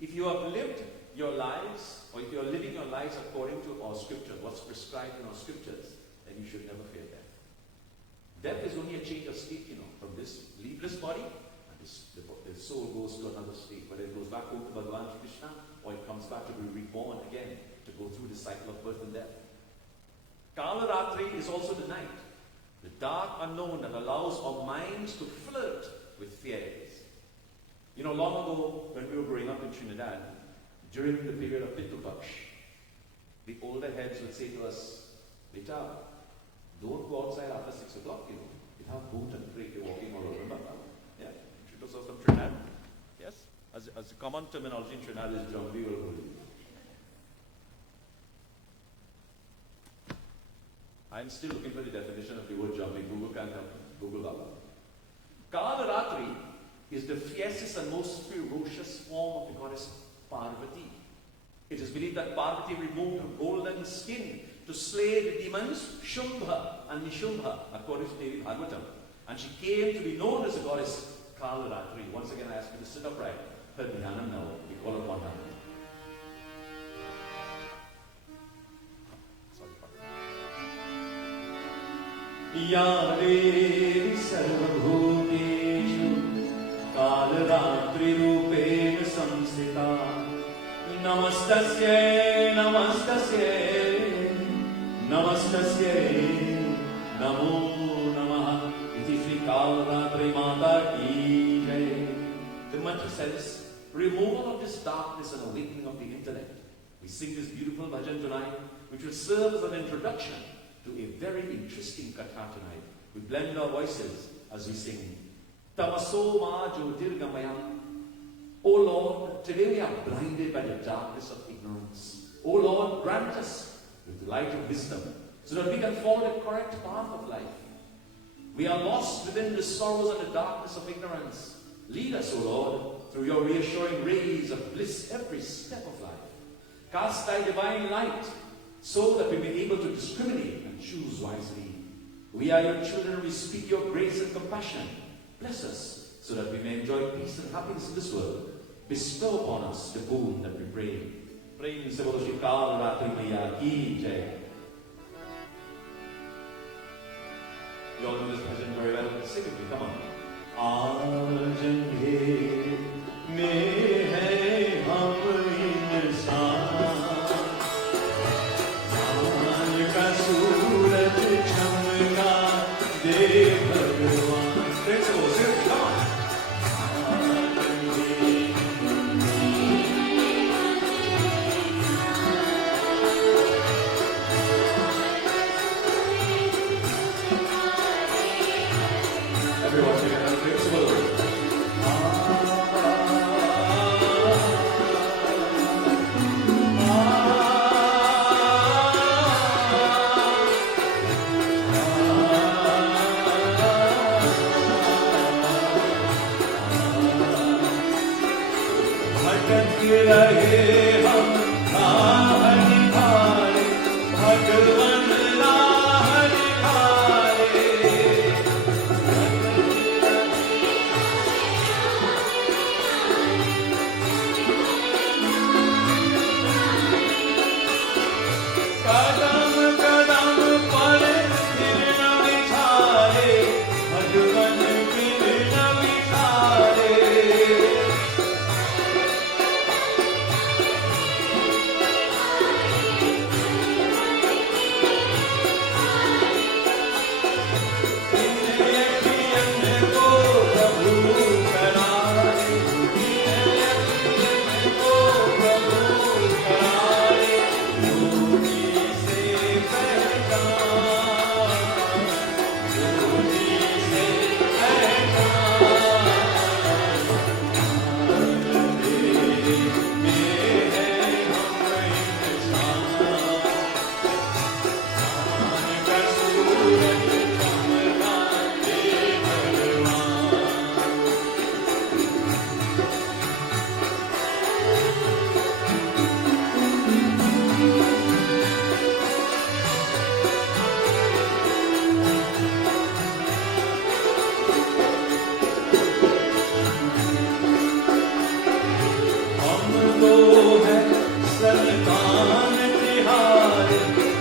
If you have lived your lives, or if you are living your lives according to our scriptures, what's prescribed in our scriptures, then you should never fear death. Death is only a change of state, from this leaveless body, and the soul goes to another state, whether it goes back home to Bhagavan Krishna, or it comes back to be reborn again, to go through the cycle of birth and death. Kaalaratri is also the night, the dark unknown that allows our minds to flirt with fears. Long ago, when we were growing up in Trinidad, during the period of Pitupaksh, the older heads would say to us, Beta, don't go outside after 6 o'clock, You have boot and break, you're walking all over. Remember? Yeah, introduce us from Trinidad. Yes? As a common terminology in Trinidad is Jambi or Holy. I'm still looking for the definition of the word Jambi. Google can't help me. Google Baba. Kaalaratri is the fiercest and most ferocious form of the goddess Parvati. It is believed that Parvati removed her golden skin to slay the demons Shumbha and Nishumbha, according to Devi Mandir. And she came to be known as the goddess Kaalaratri. Once again, I ask you to sit upright. Her dhyanam now. We call upon her. Ya Devi Sarvabhuteshu Kaalaratri Rupena Samsita Namastasye Namastasye Namastasye Namo Namaha Iti Shri Kaalaratri Mata Ki Jai. The mantra says, removal of this darkness and awakening of the intellect. We sing this beautiful bhajan tonight, which will serve as an introduction to a very interesting katha tonight. We blend our voices as we sing. Tamaso ma jyotirgamaya. O Lord, today we are blinded by the darkness of ignorance. O Lord, grant us with the light of wisdom, so that we can follow the correct path of life. We are lost within the sorrows and the darkness of ignorance. Lead us, O Lord, through your reassuring rays of bliss every step of life. Cast thy divine light, so that we may be able to discriminate and choose wisely. We are your children, we speak your grace and compassion. Bless us, so that we may enjoy peace and happiness in this world. Bestow upon us the boon that we pray. Praying Shri Kaalaratri Yagya ki Jai. You all know this bhajan very well. Sing it, come on. Aajanghe mein hai hum insan. Suraj chamka de Bhagwan. Let's go, sing it, come on. Everyone together, let's go.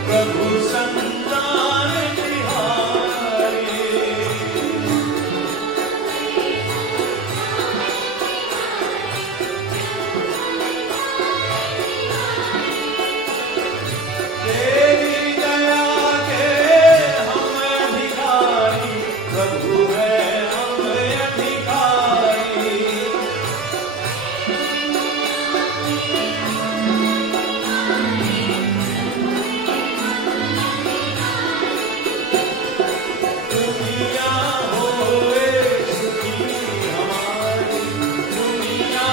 प्रभु संतान तिहारे। तेरी दया के हम अधिकारी, प्रभु है हम अधिकारी। दुनिया होए सुखी हमारी, दुनिया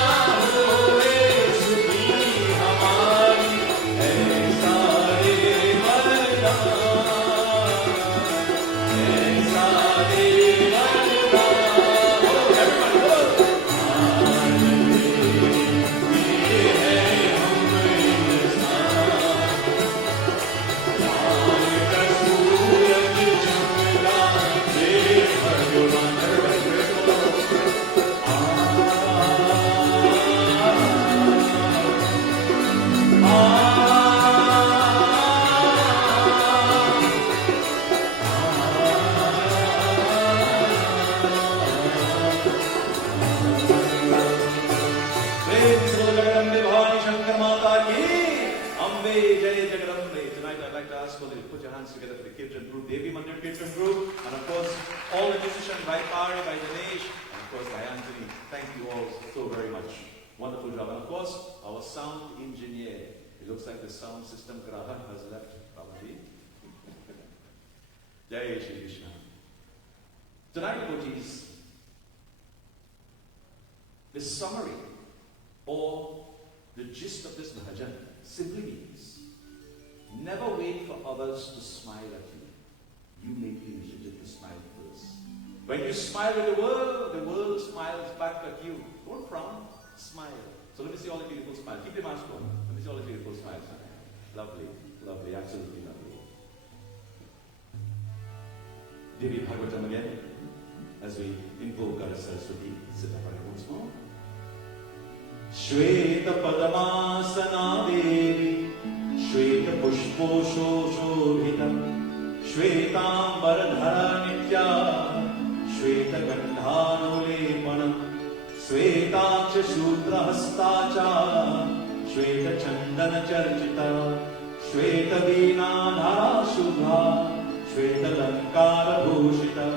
होए सुखी हमारी, ऐसा रे वरदान, ऐसा रे वरदान। हो everybody हो। आज ये है हम इंसान, चांद का सूरज चमका दे भगवान। Everybody praise the Lord. प्रेम से बोलो जगदम्बे भवानी शंकर माता की। अम्बे जय Jagdambe. Tonight I'd like to ask all of you to put your hands together for the Kirtan group, Devi Mandir Kirtan group, and of course all the musicians by Pari, by Ganesh, and of course by Anthony. Thank you all so very much. Wonderful job. And of course our sound engineer. It looks like the sound system Grahan has left probably. Jai Shri Krishna. Tonight, devotees, the summary or the gist of this bhajan simply means never wait for others to smile at you. You make the initiative to smile first. When you smile at the world smiles back at you. Don't frown, smile. So let me see all the beautiful smiles. Keep your mask on. Let me see all the beautiful smiles. Lovely, lovely, absolutely lovely. Devi Bhagavatam again, as we invoke our Saraswati. Sit up right once more. Shweta Padmasana Devi, Shweta Pushposhoshohitam, Shwetambaradhara Nitya, Shweta Gandhanulepanam, Swetaksha Shudra Hastacha, Shweta Chandana Charchita, Shweta Veenadhara Shubha, Shweta Lankara Bhushita,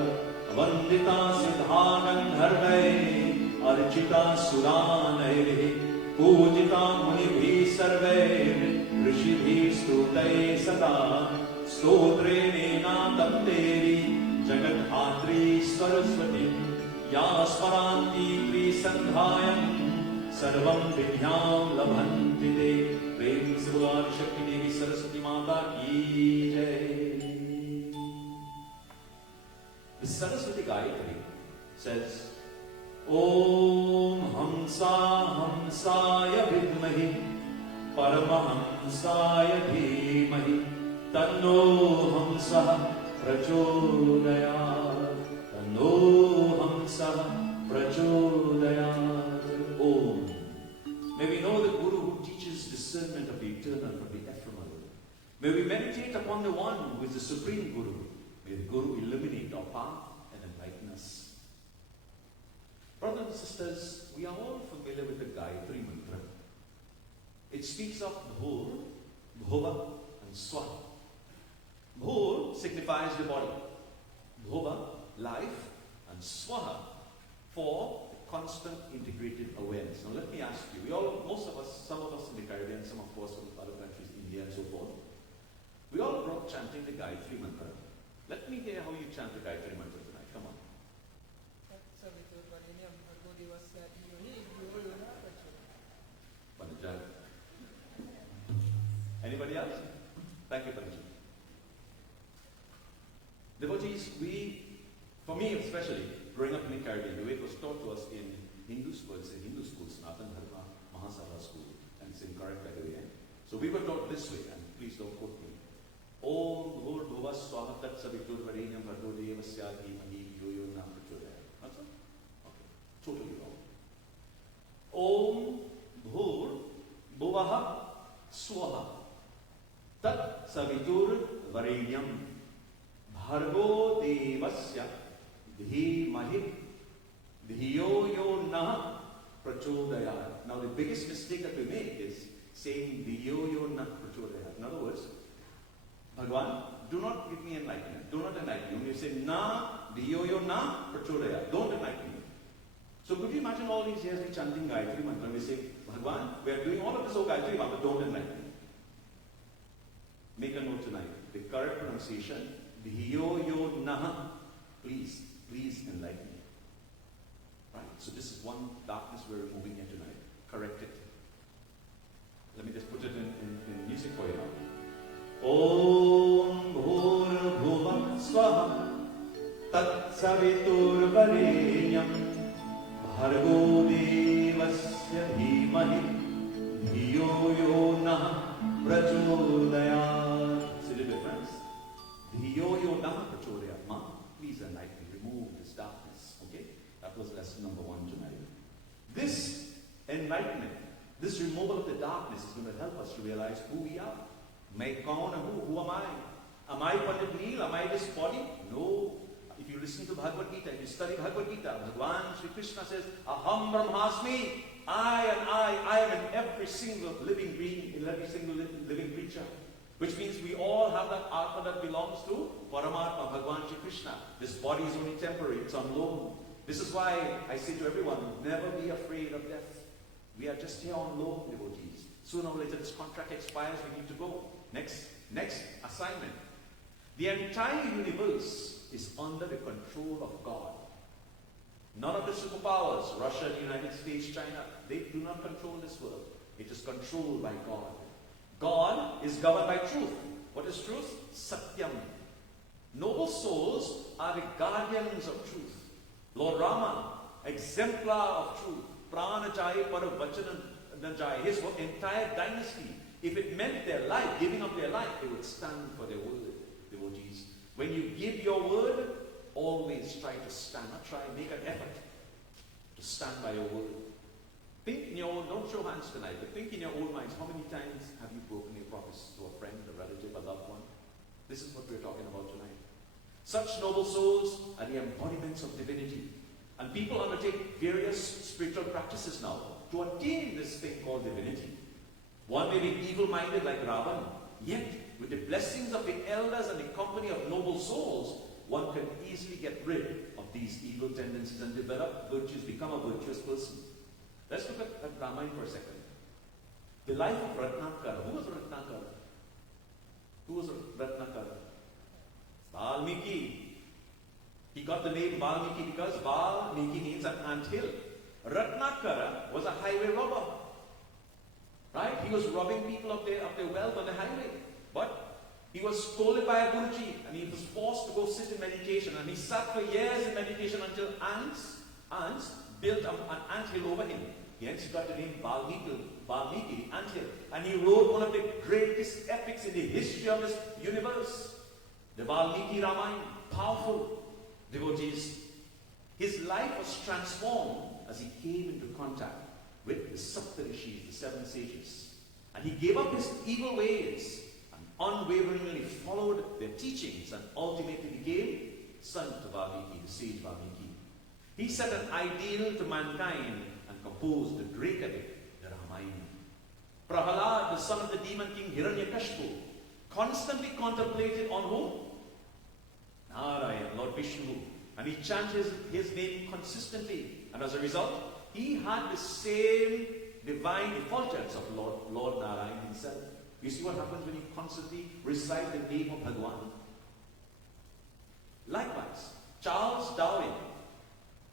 Vandita Siddha Gandharvai, Archita Suranaive, Pujita Munibhi Sarve, Rishibhi Stutay Sada, Stotre Nena Tamteri, Jagat Raatri Saraswati, Yasparanti Trisandhayam, Sarvam Vidyam Labhanti De, Prem Sivali Shakti Devi Saraswati Mata Ki Jai. The Saraswati Gayathri says, Om Hamsa Hamsaya Vidmahi Paramahamsaya Dhimahi Tanno Hamsa Prachodayat Tanno Hamsa Prachodayat. Om. May we know the Guru who teaches discernment of the eternal from the ephemeral. May we meditate upon the one who is the Supreme Guru. May the Guru illuminate our path and enlighten us. Brothers and sisters, we are all familiar with the Gayatri Mantra. It speaks of Bhur, Bhuva and Swaha. Bhur signifies the body, Bhuva, life, and Swaha for constant integrated awareness. Now let me ask you, most of us, some of us in the Caribbean, some of course from other countries, India and so forth, we all grew up chanting the Gayatri Mantra. Let me hear how you chant the Gayatri Mantra tonight. Come on. Panajal. Anybody else? Thank you, Pandit. Devotees, for me especially, growing up in the Caribbean, the way it was taught to us in Hindu schools, Sanatan Dharma Mahasabha school, and it's incorrect by the way. So we were taught this way, and please don't quote me. Om Bhur Bhuva Swaha Tat Savitur Varenyam Bhargo Devasya Dhimahi Yo Yo Na Prachodayat. That's all? Okay. Totally wrong. Om Bhur Bhuvaha Swaha Tat savitur varenyam bhargo devasya dhimahi dhiyo yo na prachodayat. Now the biggest mistake that we make is saying dhiyo yo na prachodayat. In other words, Bhagwan, do not give me enlightenment. Do not enlighten me. When you say na dhiyo yo na prachodayat, don't enlighten me. So could you imagine all these years we chanting Gayatri Mantra and we say, Bhagwan, we are doing all of this Gayatri Mantra, don't enlighten me. Make a note tonight. The correct pronunciation, dhiyo yo naha. Please enlighten me. Right? So this is one darkness we're removing here tonight. Correct it. Let me just put it in music for you now. Om Bhur Bhuva Swaha Tat Savitur Varenyam Bhargo Devasya Dhimahi Dhiyo Yo Naha Prachodayat. See the difference? Dhiyo Yo Naha Prachodayat. Ma, please enlighten me. Remove this darkness. Okay? That was lesson number 1 tonight. This enlightenment, this removal of the darkness is going to help us to realize who we are. Who am I? Am I Pandit Neil? Am I this body? No. If you listen to Bhagavad Gita, if you study Bhagavad Gita, Bhagwan Sri Krishna says, Aham Brahmasmi, I am in every single living being, in every single living creature. Which means we all have that Atma that belongs to Paramatma, Bhagwan Sri Krishna. This body is only temporary, it's on loan. This is why I say to everyone, never be afraid of death. We are just here on loan, devotees. Sooner or later this contract expires, we need to go. Next assignment. The entire universe is under the control of God. None of the superpowers, Russia, the United States, China, they do not control this world. It is controlled by God. God is governed by truth. What is truth? Satyam. Noble souls are the guardians of truth. Lord Rama, exemplar of truth. Pranajai Paravachanajai. His entire dynasty, if it meant their life, giving up their life, they would stand for their word, devotees. When you give your word, always try to stand. Not try, make an effort to stand by your word. Think in your own, don't show hands tonight, but think in your own minds, how many times have you broken your promise to a friend, a relative, a loved one? This is what we're talking about tonight. Such noble souls are the embodiments of divinity. And people undertake various spiritual practices now to attain this thing called divinity. One may be evil-minded like Ravan, yet with the blessings of the elders and the company of noble souls, one can easily get rid of these evil tendencies and develop virtues, become a virtuous person. Let's look at Ramayana for a second. The life of Ratnakara. Who was Ratnakara? Who was Ratnakara? Valmiki. He got the name Valmiki because Valmiki means an anthill. Ratnakara was a highway robber. Right? He was robbing people of their wealth on the highway. But he was stolen by a Guruji and he was forced to go sit in meditation. And he sat for years in meditation until ants built an anthill over him. Hence he got the name Valmiki, anthill. And he wrote one of the greatest epics in the history of this universe. The Valmiki Ramayana. Powerful, devotees. His life was transformed as he came into contact with the Saptarishis, the 7 sages. And he gave up his evil ways and unwaveringly followed their teachings and ultimately became son to Valmiki, the sage Valmiki. He set an ideal to mankind and composed the great epic, the Ramayana. Prahalad, the son of the demon king Hiranyakashipu, constantly contemplated on whom? Narayan, Lord Vishnu. And he chanted his name consistently. And as a result, he had the same divine effulgence of Lord Narayan himself. You see what happens when you constantly recite the name of Bhagwan? Likewise, Charles Darwin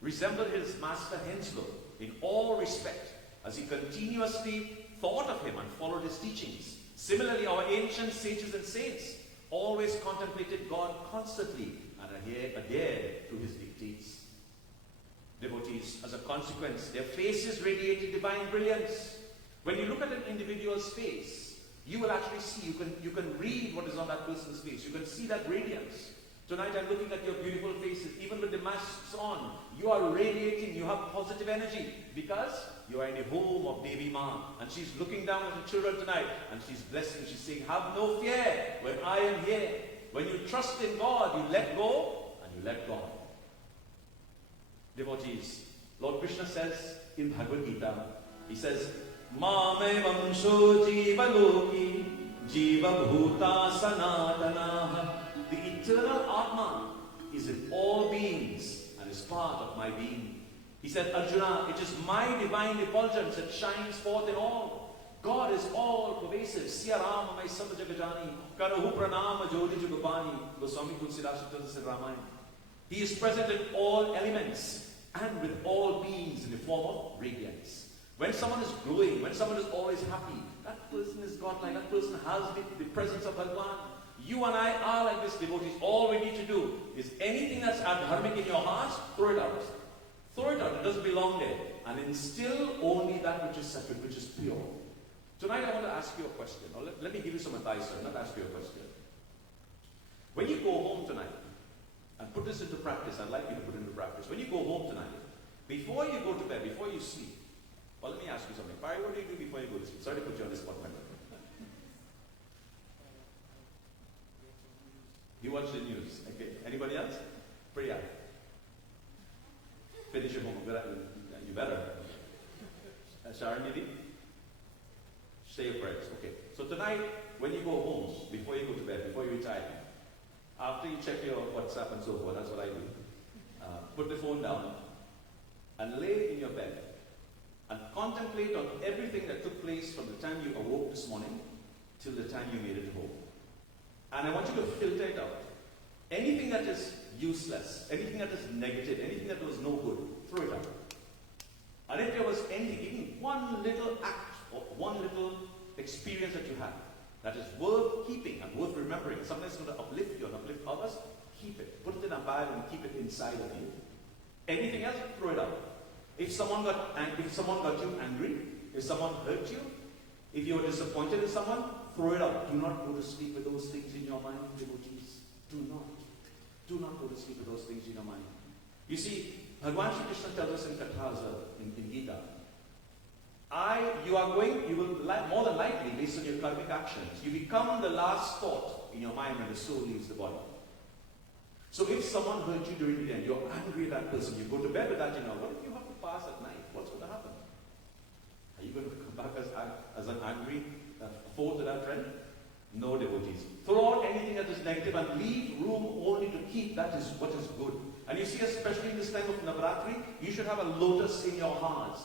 resembled his master Henslow in all respect as he continuously thought of him and followed his teachings. Similarly, our ancient sages and saints always contemplated God constantly and adhered to his dictates. Devotees, as a consequence, their faces radiated divine brilliance. When you look at an individual's face, you will actually see, you can read what is on that person's face. You can see that radiance. Tonight I'm looking at your beautiful faces, even with the masks on. You are radiating, you have positive energy because you are in the home of Devi Ma. And she's looking down at the children tonight and she's blessing, she's saying, have no fear when I am here. When you trust in God, you let go and you let God. Devotees, Lord Krishna says in Bhagavad Gita, he says, Mame Vamsho Jiva Loki Jiva Bhuta Sanatanaha. The eternal Atma is in all beings and is part of my being. He said, Arjuna, it is my divine effulgence that shines forth in all. God is all pervasive. Siya Rama mai sab jagajani, karahu pranama jodi jugapani. Goswami Tulsidas tells us in Ramayana. He is present in all elements and with all beings in the form of radiance. When someone is glowing, when someone is always happy, that person is godlike, that person has the presence of Bhagwan. You and I are like this, devotees. All we need to do is anything that's adharmic in your heart, throw it out. Throw it out, it doesn't belong there. And instill only that which is sacred, which is pure. Tonight I want to ask you a question. Or let me give you some advice, sir, not ask you a question. When you go home tonight, and put this into practice, I'd like you to put it into practice. When you go home tonight, before you go to bed, before you sleep, well, let me ask you something. Barry, what do you do before you go to sleep? Sorry to put you on the spot, my brother. You watch the news. Okay. Anybody else? Priya. Finish your homework. You better. Sharon, Didi? Say your prayers. Okay. So tonight, when you go home, before you go to bed, before you retire, after you check your WhatsApp and so forth, that's what I do. Put the phone down and lay in your bed and contemplate on everything that took place from the time you awoke this morning till the time you made it home. And I want you to filter it out. Anything that is useless, anything that is negative, anything that was no good, throw it out. And if there was anything, even one little act or one little experience that you had that is worth keeping and worth remembering, something that's going to uplift you and uplift others, keep it. Put it in a bag and keep it inside of you. Anything else, throw it out. If someone got you angry, if someone hurt you, if you were disappointed in someone, throw it out. Do not go to sleep with those things in your mind, devotees. Do not. Do not go to sleep with those things in your mind. You see, Bhagwan Shri Krishna tells us in Kathaas, in Gita, you will more than likely, based on your karmic actions, you become the last thought in your mind when the soul leaves the body. So if someone hurt you during the day and you're angry at that person, you go to bed with that, what if you have to pass at night? What's going to happen? Are you going to come back as an angry foe to that friend? No, devotees. Throw out anything that is negative and leave room only to keep that is what is good. And you see, especially in this time of Nauv Raatri, you should have a lotus in your hearts.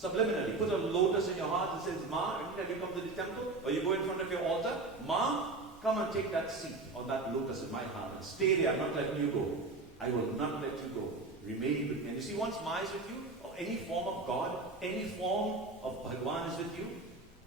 Subliminally, put a lotus in your heart that says, Ma, every time you come to the temple or you go in front of your altar, Ma, come and take that seat on that lotus in my heart and stay there. I'm not letting you go. I will not let you go. Remain with me. And you see, once Ma is with you, or any form of God, any form of Bhagwan is with you,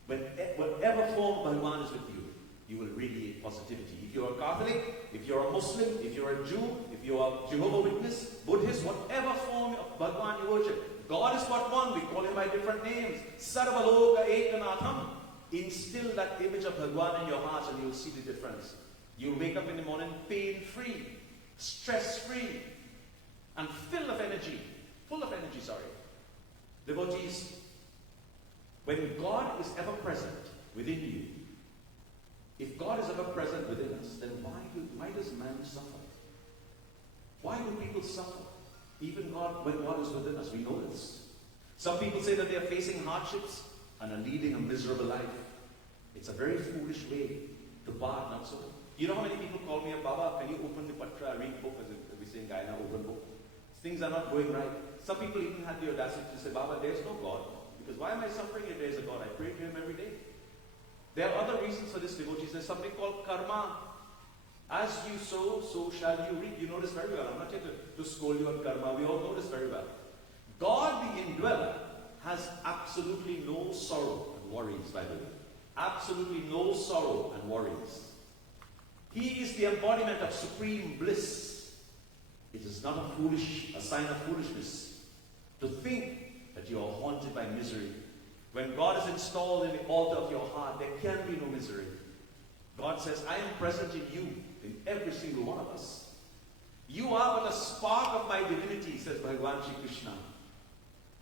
whatever form of Bhagwan is with you, you will radiate positivity. If you're a Catholic, if you're a Muslim, if you're a Jew, if you're a Jehovah's Witness, Buddhist, whatever form of Bhagwan you worship, God is but one. We call him by different names. Sarvaloka Ekanatham. Instill that image of Bhagwan in your hearts and you'll see the difference. You'll wake up in the morning pain-free, stress-free, and full of energy. Devotees, when God is ever present within you, if God is ever present within us, then why does man suffer? Why do people suffer? Even when God is within us, we know this. Some people say that they are facing hardships and are leading a miserable life. It's a very foolish way to part, not so. You know how many people call me a Baba? Can you open the Patra, read book, as we say in Guyana, open book? Things are not going right. Some people even had the audacity to say, Baba, there's no God. Because why am I suffering if there's a God? I pray to him every day. There are other reasons for this, devotees. There's something called karma. As you sow, so shall you reap. You know this very well. I'm not here to scold you on karma. We all know this very well. God, the indweller, has absolutely no sorrow and worries, by the way. Absolutely no sorrow and worries. He is the embodiment of supreme bliss. It is not a sign of foolishness to think that you are haunted by misery. When God is installed in the altar of your heart, there can be no misery. God says, I am present in you, in every single one of us. You are but a spark of my divinity, says Bhagavan Shri Krishna.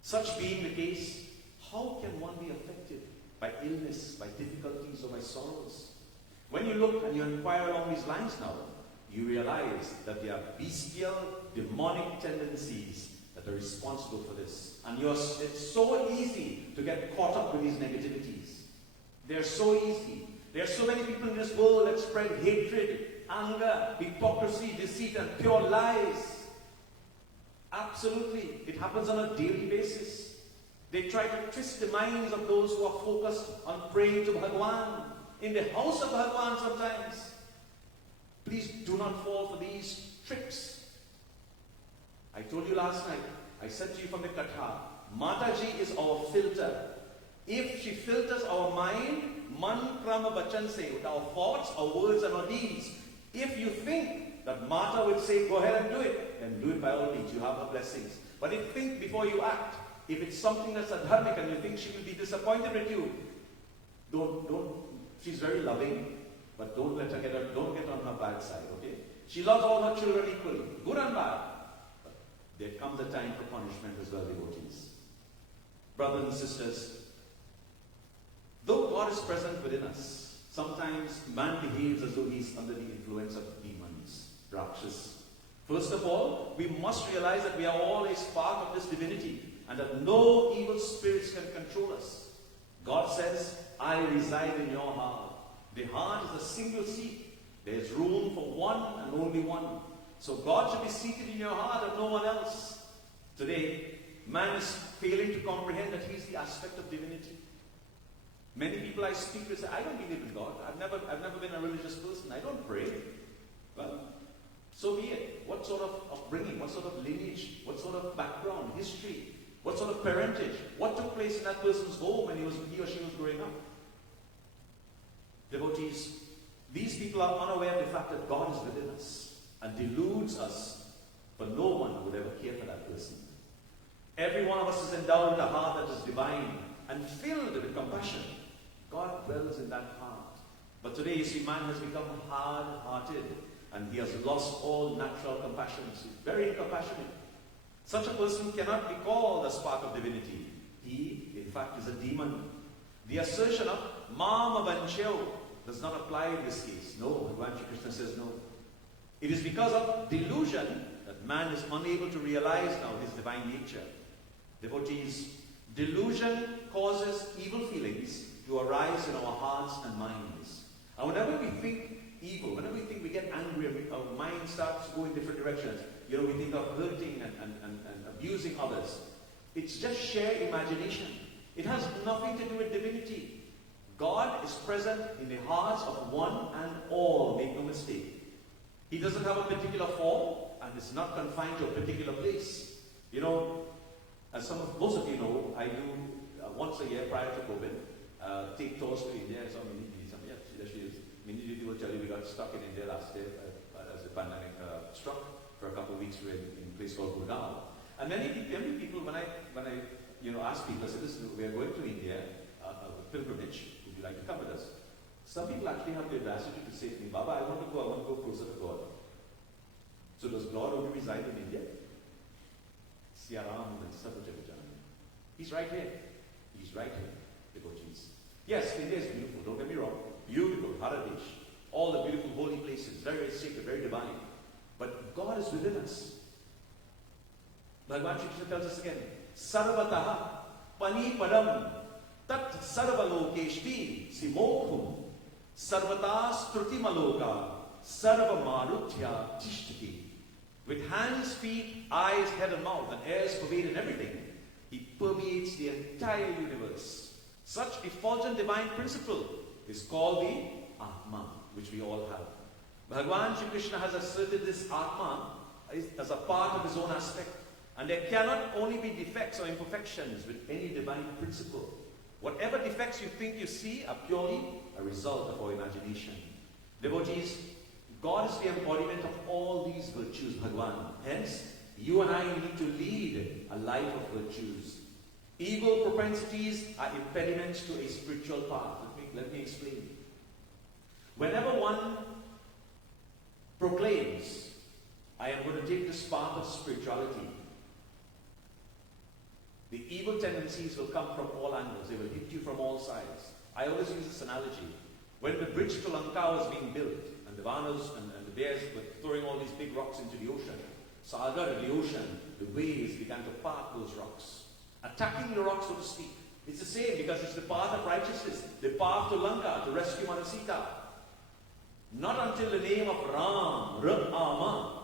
Such being the case, how can one be affected by illness, by difficulties, or by sorrows? When you look and you inquire along these lines now, you realize that there are bestial, demonic tendencies that are responsible for this. And it's so easy to get caught up with these negativities. They're so easy. There are so many people in this world that spread hatred, anger, hypocrisy, deceit, and pure lies. Absolutely. It happens on a daily basis. They try to twist the minds of those who are focused on praying to Bhagwan, in the house of Bhagwan sometimes. Please do not fall for these tricks. I told you last night, I said to you from the Katha, Mataji is our filter. If she filters our mind, man krama bachan se, with our thoughts, our words, and our deeds, if you think that Mata would say, go ahead and do it, then do it by all means. You have her blessings. But if think before you act. If it's something that's adharmic and you think she will be disappointed with you, don't. She's very loving, but don't get on her bad side, okay? She loves all her children equally, good and bad. But there comes a time for punishment as well, devotees. Brothers and sisters, though God is present within us, sometimes man behaves as though he's under the influence of demons, Rakshas. First of all, we must realize that we are all a spark of this divinity, and that no evil spirits can control us. God says, I reside in your heart. The heart is a single seat. There is room for one and only one. So God should be seated in your heart and no one else. Today, man is failing to comprehend that he is the aspect of divinity. Many people I speak to say, I don't believe in God. I've never been a religious person. I don't pray. Well, so be it. What sort of upbringing, what sort of lineage, what sort of background, history, what sort of parentage? What took place in that person's home when he or she was growing up? Devotees, these people are unaware of the fact that God is within us and deludes us, but no one would ever care for that person. Every one of us is endowed with a heart that is divine and filled with compassion. God dwells in that heart. But today, you see, man has become hard-hearted and he has lost all natural compassion. He's very incompassionate. Such a person cannot be called a spark of divinity. He, in fact, is a demon. The assertion of Mama Vancheo does not apply in this case. No, Bhagavan Shri Krishna says no. It is because of delusion that man is unable to realize now his divine nature. Devotees, delusion causes evil feelings to arise in our hearts and minds. And whenever we think evil, whenever we think we get angry, our mind starts to go in different directions. We think of hurting and abusing others. It's just sheer imagination. It has nothing to do with divinity. God is present in the hearts of one and all, make no mistake. He doesn't have a particular form and is not confined to a particular place. As most of you know, I do once a year prior to COVID, take tours to India. Minji will tell you we got stuck in India last year as the pandemic struck. For a couple of weeks we were in a place called Gurgaon. And many people, when I ask people, I say, listen, we are going to India, a pilgrimage, would you like to come with us? Some people actually have the audacity to say to me, Baba, I want to go closer to God. So does God only reside in India? Siaram and Satvajavajana. He's right here. He's right here, devotees. Yes, India is beautiful, don't get me wrong. Beautiful, Haradesh. All the beautiful holy places, very, very sacred, very divine. But God is within us. Bhagavan Shri Krishna tells us again, Sarvataha pani padam tat sarvalokeshti simokhum sarvata strutimaloka sarvamarutya tishtaki. With hands, feet, eyes, head and mouth, and ears pervading everything, he permeates the entire universe. Such effulgent divine principle is called the Atma, which we all have. Bhagavan Shri Krishna has asserted this Atma as a part of his own aspect. And there cannot only be defects or imperfections with any divine principle. Whatever defects you think you see are purely a result of our imagination. Devotees, God is the embodiment of all these virtues, Bhagavan. Hence, you and I need to lead a life of virtues. Evil propensities are impediments to a spiritual path. Let me explain. Whenever one proclaims, I am going take this path of spirituality, the evil tendencies will come from all angles. They will hit you from all sides. I always use this analogy. When the bridge to Lanka was being built, and the Vanas and the bears were throwing all these big rocks into the ocean, Sagar, the ocean, the waves began to part those rocks, attacking the rocks, so to speak. It's the same because it's the path of righteousness, the path to Lanka, to rescue Mother Sita. Not until the name of Ram, Rama,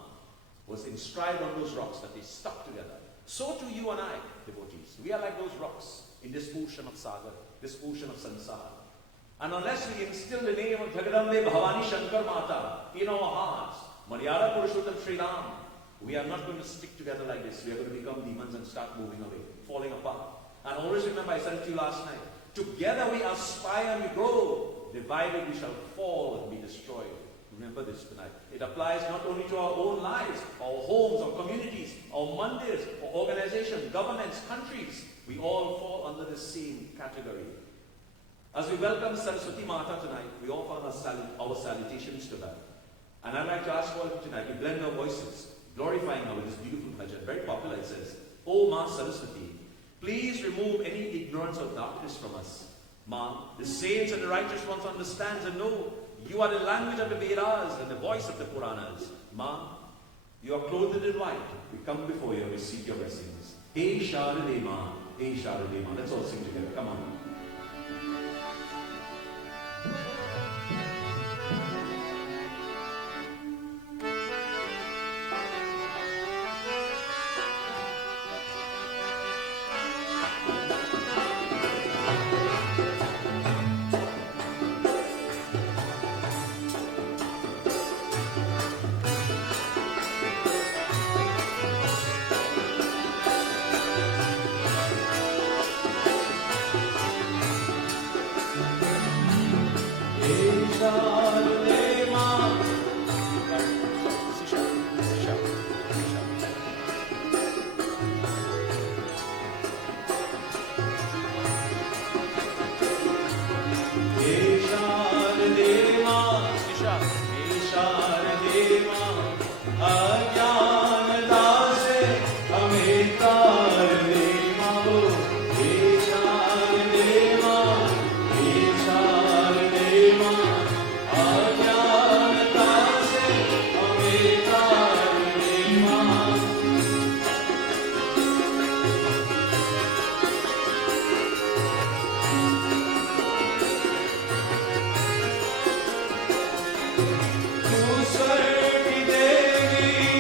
was inscribed on those rocks that they stuck together. So too you and I, devotees. We are like those rocks in this ocean of Sagar, this ocean of Sansara. And unless we instill the name of Jagadambe Bhavani Shankar Mata in our hearts, Maryada Purushottam Sri Ram, we are not going to stick together like this. We are going to become demons and start moving away, falling apart. And always remember, I said it to you last night, together we aspire and we grow. Divided we shall fall and be destroyed. Remember this tonight. It applies not only to our own lives, our homes, our communities, our mandirs, our organizations, governments, countries. We all fall under the same category. As we welcome Saraswati Mata tonight, we offer our salutations to her. And I'd like to ask all of you tonight, we blend our voices, glorifying her with this beautiful bhajan. Very popular, it says, "O Ma Saraswati, please remove any ignorance or darkness from us. Ma, the saints and the righteous ones understand and know you are the language of the Vedas and the voice of the Puranas. Ma, you are clothed in white. We come before you and receive your blessings. Hey Sharade Ma, Hey Sharade Ma." Let's all sing together. Come on. Devi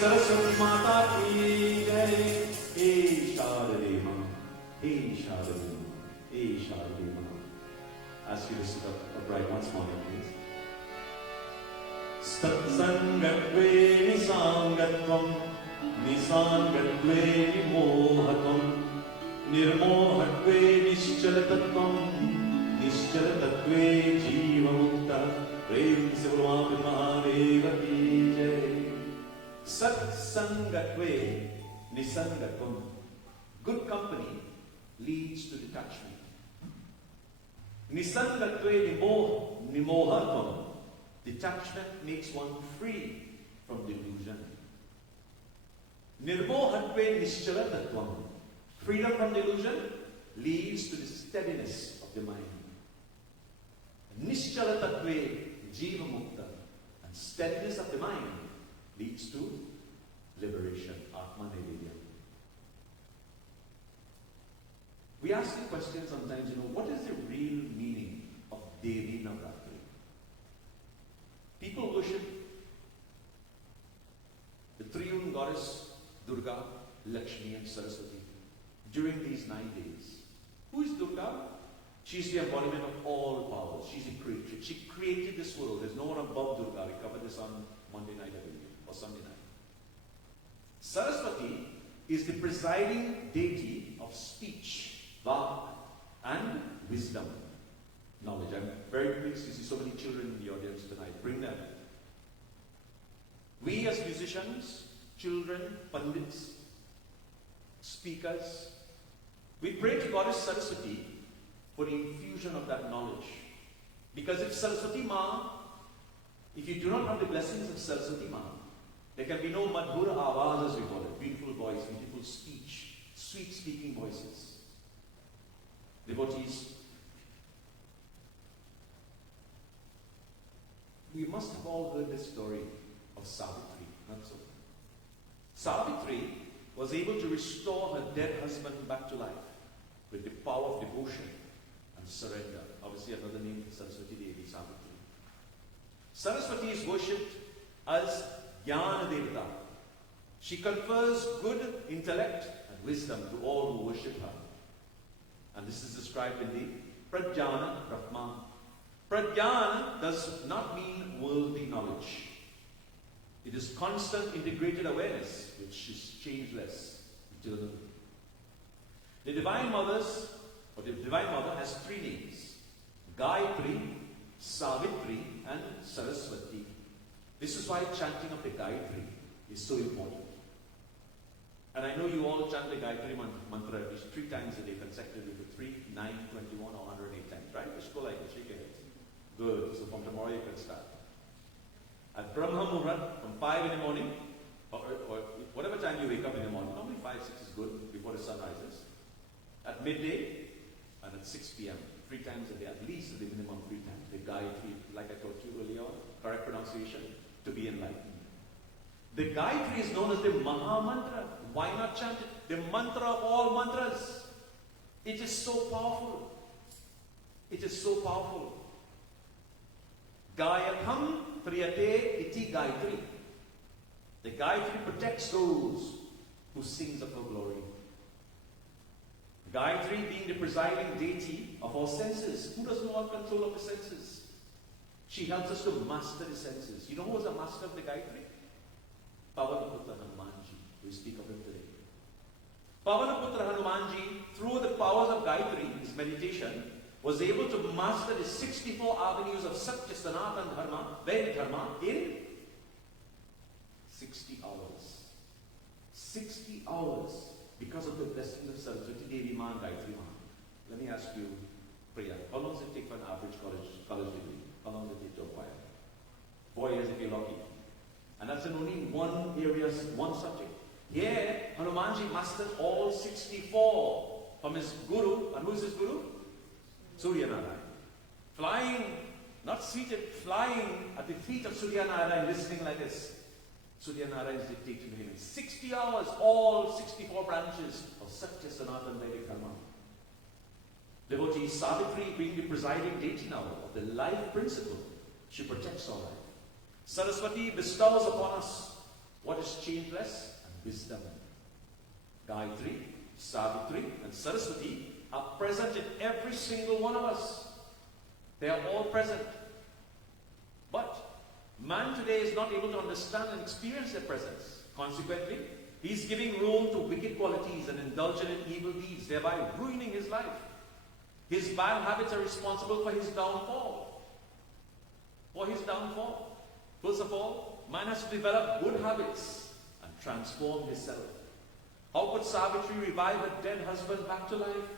Saraswati माता की जय। हे शारदे मां, हे शारदे मां, हे शारदे मां. Ask you to sit up upright once more, please. Satsangatve nisangatvam, nisangatve nimohatvam, nirmohatve nischalatatvam, nischalatatve jivamukta. Prem se Bhagwan Mahadeva ki jay. Satsangatve nisangatvam. Good company leads to detachment. Nisangatve nimohatvam. Detachment makes one free from delusion. Nirmohatve nischalatatvam. Freedom from delusion leads to the steadiness of the mind. Nischalatatve jiva mukta. And steadiness of the mind leads to liberation. Atma Nirvidya. We ask the question sometimes, what is the real meaning of Devi Mandir? People worship the triune goddess Durga, Lakshmi and Saraswati during these 9 days. Who is Durga? She's the embodiment of all powers. She's a creator. She created this world. There's no one above Durga. We covered this on Monday night, I believe, or Sunday night. Saraswati is the presiding deity of speech, Vak, and wisdom, knowledge. I'm very pleased to see so many children in the audience tonight. Bring them. We as musicians, children, Pandits, speakers, we pray to Goddess Saraswati for the infusion of that knowledge. Because if Saraswati Ma, if you do not have the blessings of Saraswati Ma, there can be no madhura avaz, as we call it, beautiful voice, beautiful speech, sweet speaking voices. Devotees, we must have all heard this story of Savitri, not so? Savitri was able to restore her dead husband back to life with the power of devotion and surrender. Obviously another name for Saraswati Devi, Savitri. Saraswati is worshipped as Jnana Devata. She confers good intellect and wisdom to all who worship her. And this is described in the Prajnana Brahma. Prajnana does not mean worldly knowledge. It is constant integrated awareness, which is changeless, eternal. The Divine Mother has 3 names: Gayatri, Savitri, and Saraswati. This is why chanting of the Gayatri is so important. And I know you all chant the Gayatri mantra at least 3 times a day consecutively for 3, 9, 21, or 108 times, right? Just go like this, shake your head. Good. So from tomorrow you can start. At Brahma Muhurat, from 5 in the morning, or whatever time you wake up in the morning, normally 5, 6 is good, before the sun rises. At midday, and at 6 p.m., 3 times a day, at least the minimum 3 times. The Gayatri, like I told you earlier, correct pronunciation, to be enlightened. The Gayatri is known as the Maha Mantra. Why not chant it? The mantra of all mantras. It is so powerful. It is so powerful. Gayatham Priyate iti Gayatri. The Gayatri protects those who sings of her glory. Gayatri being the presiding deity of our senses. Who doesn't want control of the senses? She helps us to master the senses. You know who was a master of the Gayatri? Pavanaputra Hanumanji. We speak of him today. Pavanaputra Hanumanji, through the powers of Gayatri, his meditation, was able to master the 64 avenues of Satya, Sanatana Dharma, Ved Dharma, in 60 hours. 60 hours because of the blessings of Saraswati Devi Ma and Gayatri Ma. Let me ask you, Priya, how long does it take for an average college degree? How long does it take to acquire? 4 years if you're lucky. And that's in only one area, one subject. Here, Hanumanji mastered all 64 from his guru. And who is his guru? Suryanarayan. Flying, not seated, flying at the feet of Suryanarayan, listening like this. Suryanarayan is dictating to him in 60 hours, all 64 branches of Satya, Sanatana, Vedic Dharma. Devotee Savitri being the presiding deity now of the life principle, she protects our life. Saraswati bestows upon us What is changeless? Wisdom. Gayatri, Savitri, and Saraswati are present in every single one of us. They are all present. But man today is not able to understand and experience their presence. Consequently, he's giving room to wicked qualities and indulging in evil deeds, thereby ruining his life. His bad habits are responsible for his downfall. First of all, man has to develop good habits and transform himself. How could Savitri revive her dead husband back to life?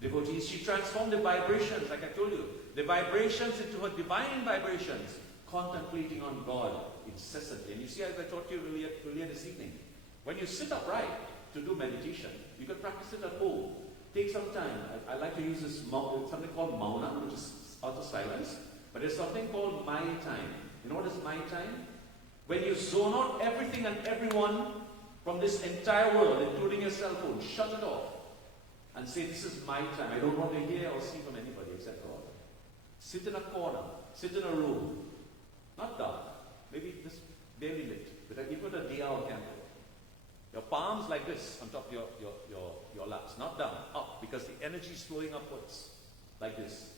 Devotees, she transformed the vibrations, like I told you, the vibrations into her divine vibrations, contemplating on God incessantly. And you see, as I taught you earlier this evening, when you sit upright to do meditation, you can practice it at home. Take some time. I like to use this something called mauna, which is utter silence. But there's something called my time. You know what is my time? When you zone out everything and everyone from this entire world, including your cell phone, shut it off and say, this is my time. I don't want to hear or see from anybody except God. Sit in a corner, sit in a room, not dark, maybe just barely lit, but even a diya candle. Your palms like this on top of your laps, not down, up, because the energy is flowing upwards, like this.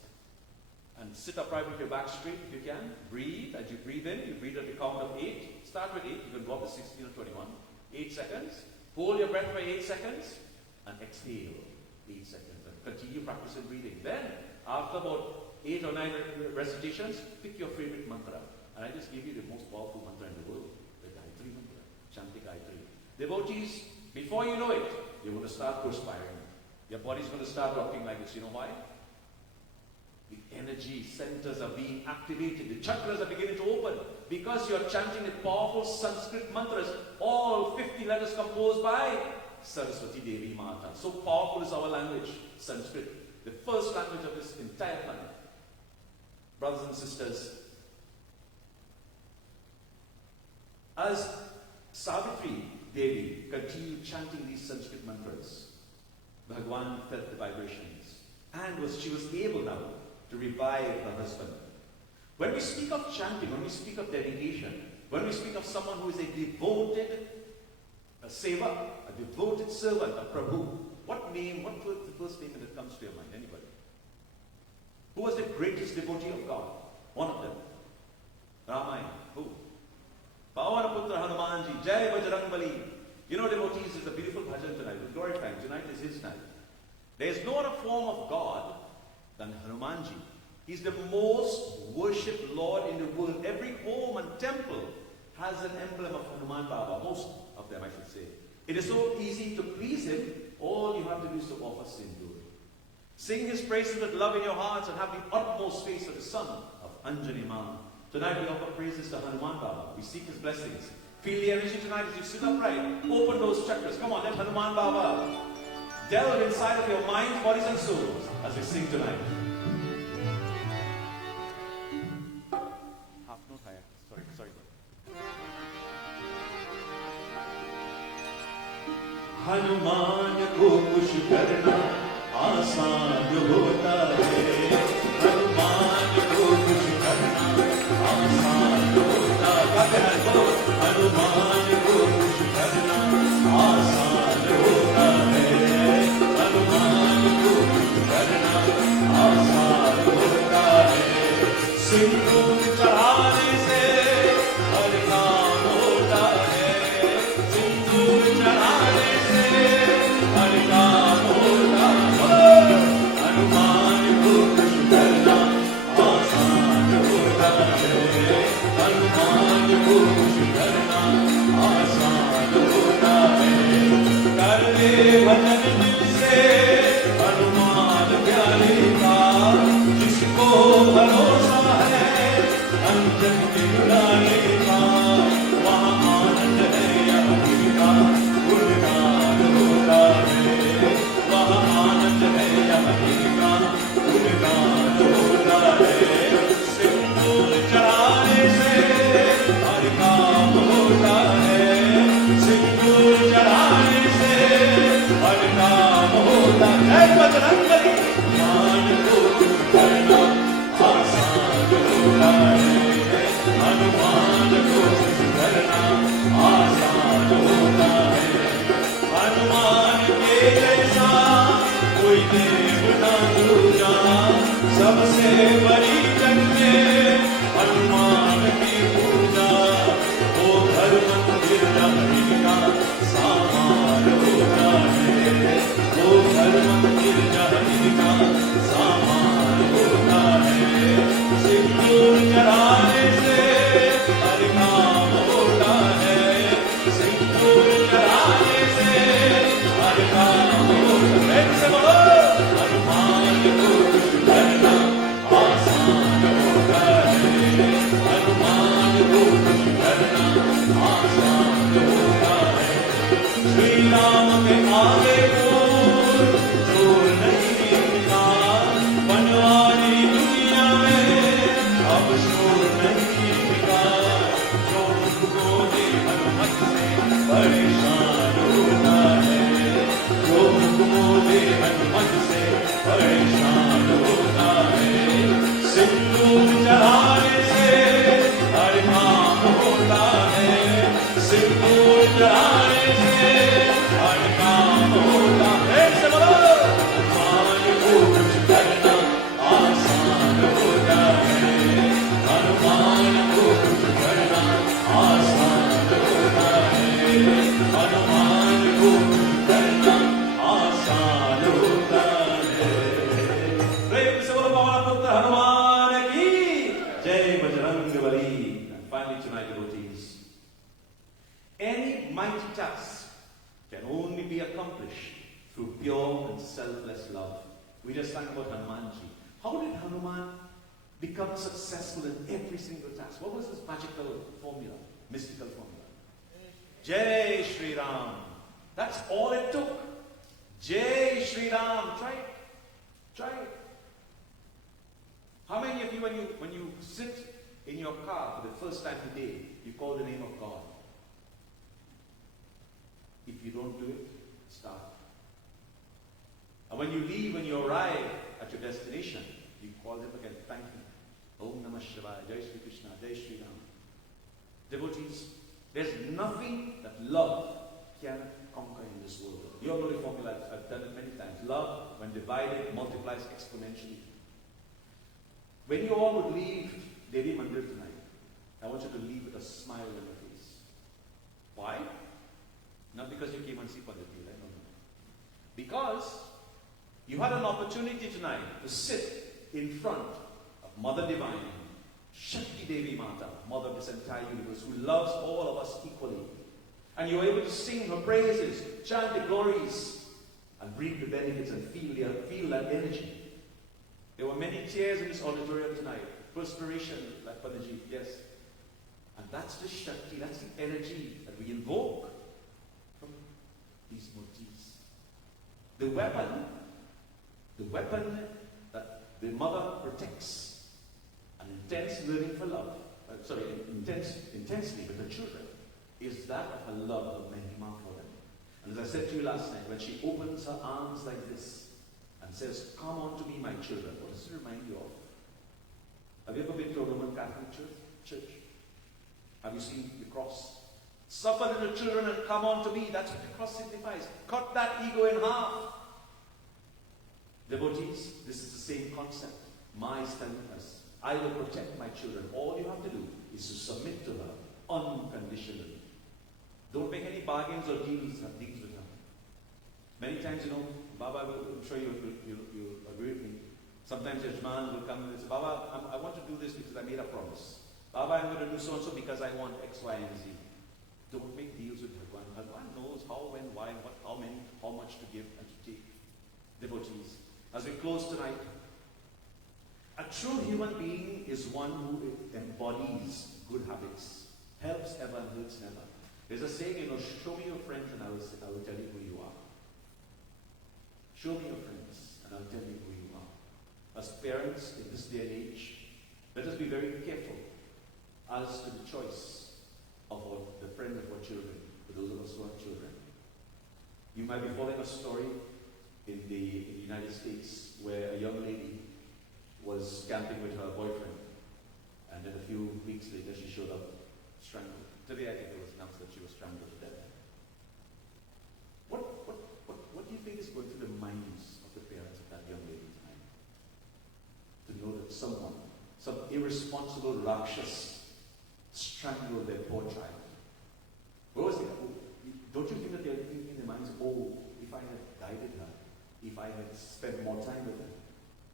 And sit upright with your back straight if you can. Breathe. As you breathe in, you breathe at the count of 8. Start with 8. You can go up to 16 or 21. 8 seconds. Hold your breath for 8 seconds. And exhale 8 seconds. And continue practicing breathing. Then, after about 8 or 9 recitations, pick your favorite mantra. And I just gave you the most powerful mantra in the world. The Gayatri mantra. Chanti Gayatri. Devotees, before you know it, you're going to start perspiring. Your body's going to start rocking like this. You know why? The energy centers are being activated. The chakras are beginning to open. Because you're chanting the powerful Sanskrit mantras, all 50 letters composed by Saraswati Devi Mata. So powerful is our language, Sanskrit. The first language of this entire planet. Brothers and sisters, as Savitri Devi continued chanting these Sanskrit mantras, Bhagwan felt the vibrations. And she was able now to revive her husband. When we speak of chanting, when we speak of dedication, when we speak of someone who is a devoted seva, a devoted servant, a Prabhu, what name, what was the first name that comes to your mind? Anybody? Who was the greatest devotee of God? One of them. Ramayana. Who? Pavanaputra Hanumanji, Jai Bajrangbali. You know, devotees, is a beautiful bhajan tonight. We're glorifying. Tonight is his night. There is no other form of God than Hanumanji. He's the most worshipped Lord in the world. Every home and temple has an emblem of Hanuman Baba. Most of them, I should say. It is so easy to please him. All you have to do is to offer sindur. Sing his praises with love in your hearts and have the utmost faith of the son of Anjani Mama. Tonight we offer praises to Hanuman Baba. We seek his blessings. Feel the energy tonight as you sit upright. Open those chakras. Come on, let Hanuman Baba delve inside of your minds, bodies, and souls as we sing tonight. Half note higher. Sorry. Hanuman को खुश करना आसान होता है हनुमान को खुश करना आसान होता है हनुमान को खुश करना आसान होता है हनुमान को खुश करना आसान होता है सिंदूर चढ़ाने से हर काम होता है सिंदूर चढ़ाने से हर काम होता है हनुमान को खुश करना आसान होता है हनुमान को खुश करना आसान होता है कर ले भजन दिल से हनुमान प्यारे का जिसको भरोसा है अंजन के उड़ाने का वहाँ आनंद है यह का गुणगान होता है वहाँ आनंद है यह का गुणगान होता है सिंदूर चढ़ाने से हर काम होता है सिंदूर चढ़ाने से हर काम होता है बजरंगबली मान को करना आसान होता है हनुमान को करना देवता पूजा सबसे बड़ी जग में हनुमान की पूजा वो घर मंदिर रहने का सामान होता है वो घर मंदिर रहने का सामान होता है सिंदूर चढ़ाने से हर काम होता है सिंदूर चढ़ाने से हर काम होता है से बोलो हनुमान को खुश करना आसान होता है हनुमान को खुश करना आसान होता है श्री राम के आगे जोर नहीं मिलता बनवारी दुनिया में अब शोर नहीं मिलता जो मुझको दे हनुमत से परेशान होता है जो मुझको दे हनुमत से परेशान होता है सिंदूर चढ़ाने से हर काम होता है सिंदूर चढ़ाने से हर काम होता है से बोलो हनुमान को कुछ करना आसान होता है हनुमान को कुछ करना आसान होता है हनुमान को कुछ करना आसान होता है प्रेम से बोलो पवन पुत्र हनुमान की जय Bajrangbali finally tonight devotees any mighty task can only be accomplished through pure and selfless love. We just sang about Hanumanji. How did Hanuman become successful in every single task? What was his magical formula, mystical formula? Jai Shri Ram. That's all it took. Jai Shri Ram. Try it. Try it. How many of you, when you sit in your car for the first time today, you call the name of God? If you don't do it, start. And when you leave, when you arrive at your destination, you call them again. Thank you. Om Namah Shivaya. Jai Shri Krishna. Jai Shri Ram. Devotees, there's nothing that love can conquer in this world. You all know the formula. I've done it many times. Love, when divided, multiplies exponentially. When you all would leave Devi Mandir tonight, I want you to leave with a smile on your face. Why? Not because you came and see Pandit, right? No. Because you had an opportunity tonight to sit in front of Mother Divine, Shakti Devi Mata, Mother of this entire universe, who loves all of us equally. And you were able to sing her praises, chant the glories, and reap the benefits and feel that energy. There were many tears in this auditorium tonight. Perspiration, like Pandit, yes. And that's the Shakti, that's the energy that we invoke from these motifs. The weapon that the mother protects, an intense learning for love, intensely with her children, is that of her love of Mahima for them. And as I said to you last night, when she opens her arms like this and says, "Come on to me, my children," what does it remind you of? Have you ever been to a Roman Catholic church? Have you seen the cross? Suffer little children and come on to me. That's what the cross signifies. Cut that ego in half. Devotees, this is the same concept. Ma is telling us, I will protect my children. All you have to do is to submit to her unconditionally. Don't make any bargains or deals with her. Many times, Baba, I'm sure you'll agree with me. Sometimes Yajman will come and say, "Baba, I want to do this because I made a promise. Baba, I'm going to do so-and-so because I want X, Y, and Z." Don't make deals with Bhagwan. Bhagwan knows how, when, why, what, how many, how much to give and to take. Devotees, as we close tonight, a true human being is one who embodies good habits, helps ever and hurts never. There's a saying, show me your friends and I will tell you who you are. Show me your friends and I'll tell you who you are. As parents in this day and age, let us be very careful as to the choice of the friend of our children, for those of us who are children. You might be following a story in the United States where a young lady was camping with her boyfriend, and then a few weeks later she showed up strangled. Today I think it was announced that she was strangled to death. What do you think is going through the minds of the parents of irresponsible Rakshas strangled their poor child. What was it? Don't you think that they're thinking in their minds, oh, if I had guided her, if I had spent more time with her?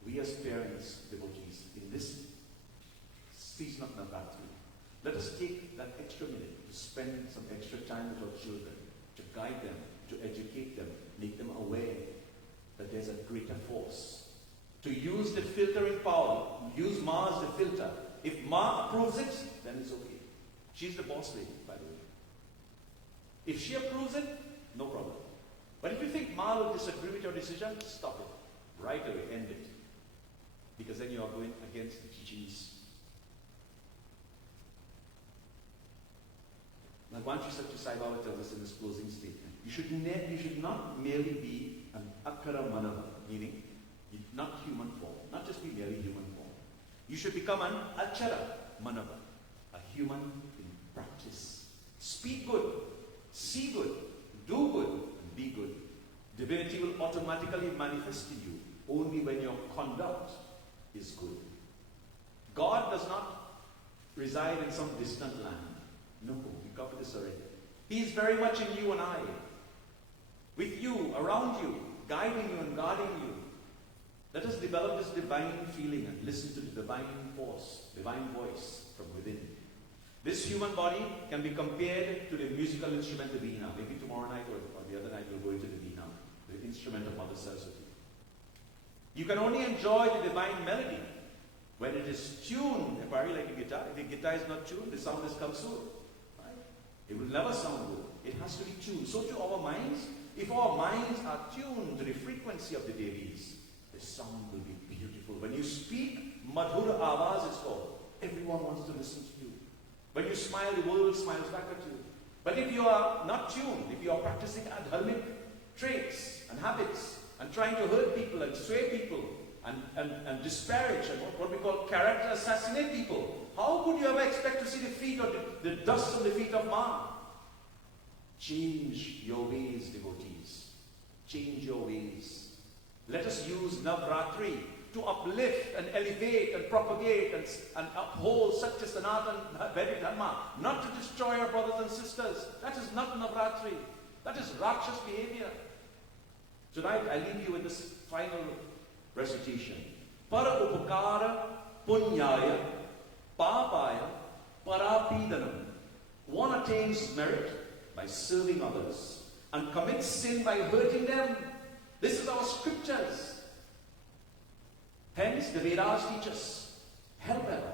We as parents, devotees, in this season of Navratri, let us take that extra minute to spend some extra time with our children, to guide them, to educate them, make them aware that there's a greater force. To use the filtering power, use Ma as the filter. If Ma approves it, then it's okay. She's the boss lady, by the way. If she approves it, no problem. But if you think Ma will disagree with your decision, stop it. Right away, end it. Because then you are going against the teachings. Bhagwan Sri Satya Sai Baba tells us in his closing statement, you should not merely be an akara manava, meaning not human form, not just be merely human form. You should become an achara manava, a human in practice. Speak good, see good, do good, and be good. Divinity will automatically manifest in you only when your conduct is good. God does not reside in some distant land. No, we covered this already. He is very much in you and I. With you, around you, guiding you and guarding you. Let us develop this divine feeling and listen to the divine force, divine voice from within. This human body can be compared to the musical instrument, the veena. Maybe tomorrow night or the other night we'll go into the veena, the instrument of Mother Saraswati. You can only enjoy the divine melody when it is tuned, apparently like a guitar. If the guitar is not tuned, the sound is kamsur. Right? It will never sound good. It has to be tuned. So to our minds, if our minds are tuned to the frequency of the Devis, the sound will be beautiful. When you speak, Madhur Avaz it's called. Everyone wants to listen to you. When you smile, the world smiles back at you. But if you are not tuned, if you are practicing adharmic traits and habits, and trying to hurt people and sway people, and disparage, and what we call character assassinate people, how could you ever expect to see the feet or the dust on the feet of Ma? Change your ways, devotees. Change your ways. Let us use Nauv Raatri to uplift and elevate and propagate and uphold Satya Sanatana Vedic Dharma, not to destroy our brothers and sisters. That is not Nauv Raatri. That is Rakshas behavior. Tonight I leave you with this final recitation. Para upakara punyaya papaya parapidanam. One attains merit by serving others and commits sin by hurting them. This is our scriptures. Hence the Vedas teach us, help ever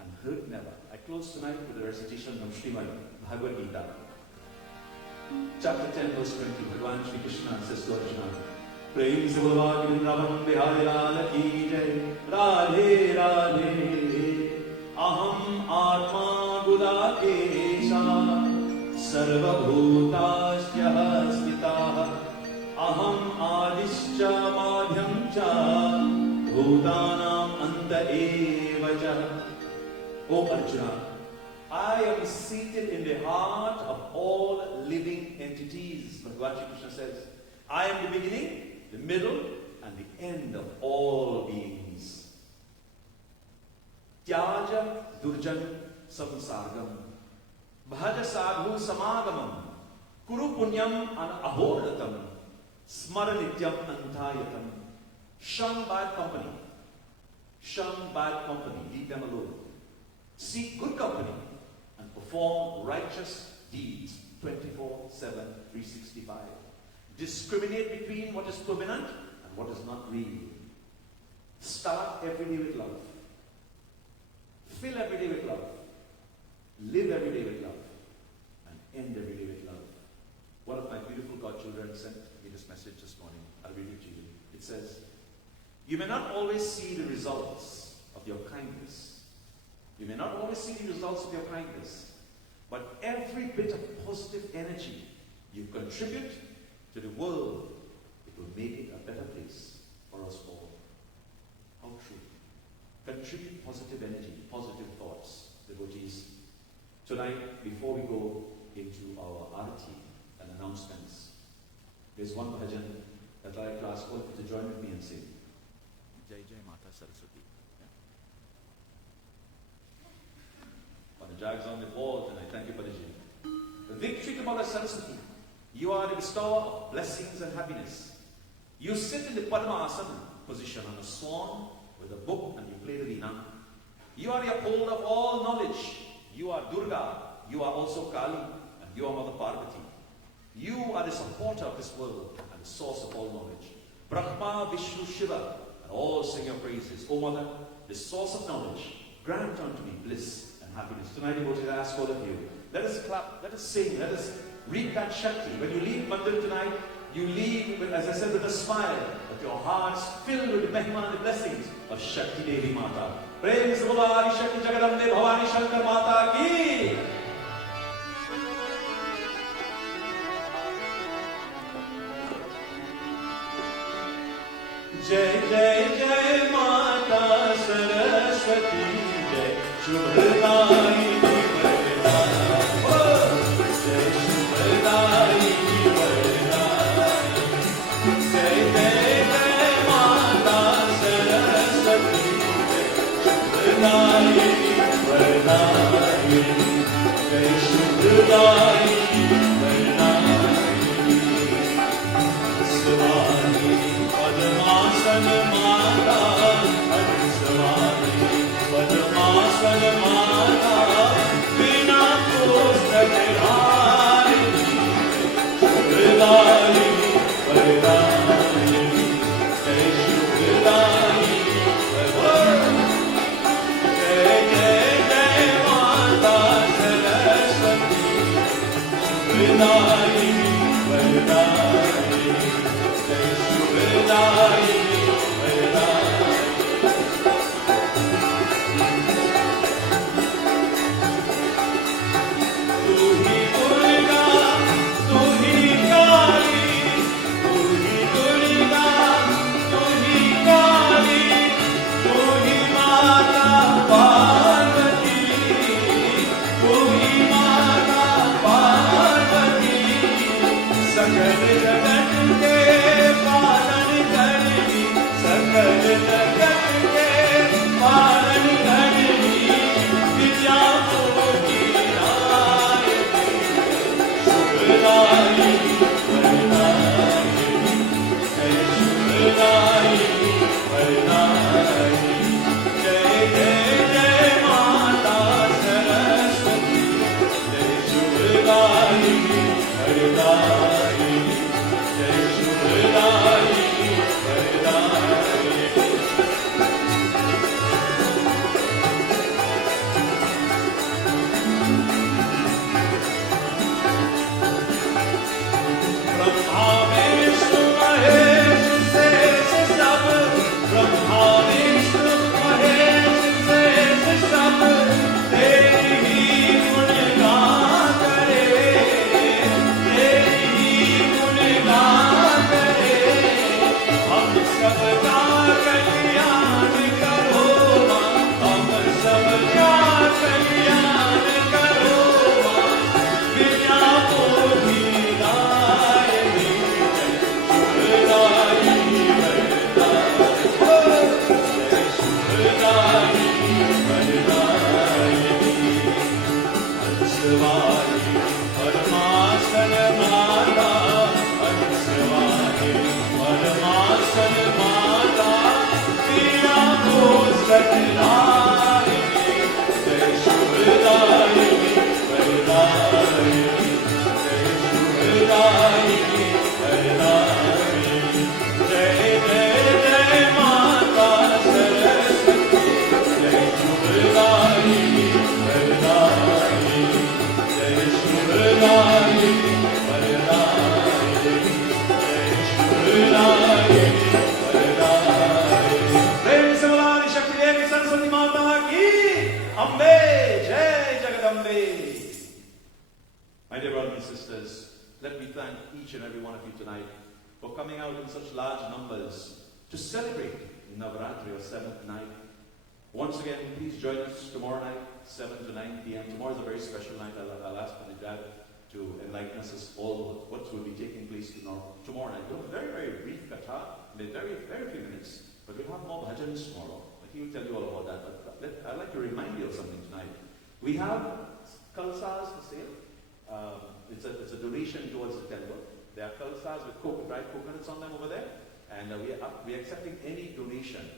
and hurt never. I close tonight with the recitation of Srimad Bhagavad Gita. Chapter 10 verse 20, Bhagavan Shri Krishna says to Arjuna, Prem se bolwa Vrindavan Bihari Lal ki jai, Radhe Radhe, Aham Atma Gudakesha, Sarva Bhutasya Smitaha, Aham Adischa Madhyamcha, Bhutanam Anta Evacha. O Arjuna, I am seated in the heart of all living entities. Bhagavan Shri Krishna says, I am the beginning, the middle, and the end of all beings. Tyaja durjan samsargam, bhaja sadhu samagamam, kuru punyam an ahoratam, smaranityam antayatam. Shun bad company. Shun bad company. Leave them alone. Seek good company and perform righteous deeds 24/7, 365. Discriminate between what is permanent and what is not real. Start every day with love. Fill every day with love. Live every day with love. And end every day with love. One of my beautiful godchildren sent me this message this morning. I'll read it to you. It says, you may not always see the results of your kindness. You may not always see the results of your kindness. But every bit of positive energy you contribute to the world, it will make it a better place for us all. How true. Contribute positive energy, positive thoughts, devotees. Tonight, before we go into our arati and announcements, there's one bhajan that I'd like to ask all of you to join with me and sing. Jai Jai Mata Saraswati. jags on the wall tonight. Thank you, Pandit. Victory to Mother Saraswati. You are the bestower of blessings and happiness. You sit in the Padmasana position on a swan with a book and you play the veena. You are the upholder of all knowledge. You are Durga. You are also Kali. And you are Mother Parvati. You are the supporter of this world and the source of all knowledge. Brahma, Vishnu, Shiva, and all sing your praises. O Mother, the source of knowledge, grant unto me bliss and happiness. Tonight, devotees, I ask all of you, let us clap, let us sing, let us read that Shakti. When you leave Mandir tonight, you leave, with, as I said, with a smile, but your hearts filled with the Mahima and the blessings of Shakti Devi Mata. Prem se bolo Adi Shakti Jagadambe Bhavani Shankar Mata ki. Jai Jai Jai Mata Saraswati Jai Shubhadayini Vardhani Jai Shubhadayini Vardhani Jai Jai Jai Mata Saraswati Jai Shubhadayini Vardhani Jai Shubhadayini Vardhani Swami Padmasana Mata, Harisavani, Padmasana Mata, Vina Pustakarani, Shubhadayini, Vardhani, Jai Shubhadayini, Vardhani, Jai Jai Jai Mata Saraswati, Shubhadayini, Vardhani, Jai Shubhadayini, My dear brothers and sisters, let me thank each and every one of you tonight for coming out in such large numbers to celebrate Nauv Raatri, or 7th night. Once again, please join us tomorrow night, 7 to 9 p.m. Tomorrow is a very special night. I'll ask Pandit to enlighten us all what will be taking place tomorrow night. A very, very brief katha, very, very few minutes, but we'll have more bhajans tomorrow. He will tell you all about that. But I'd like to remind you of something tonight. We have Kalsas for sale. It's a donation towards the temple. There are kalsas with dried coconuts on them over there. And we are accepting any donation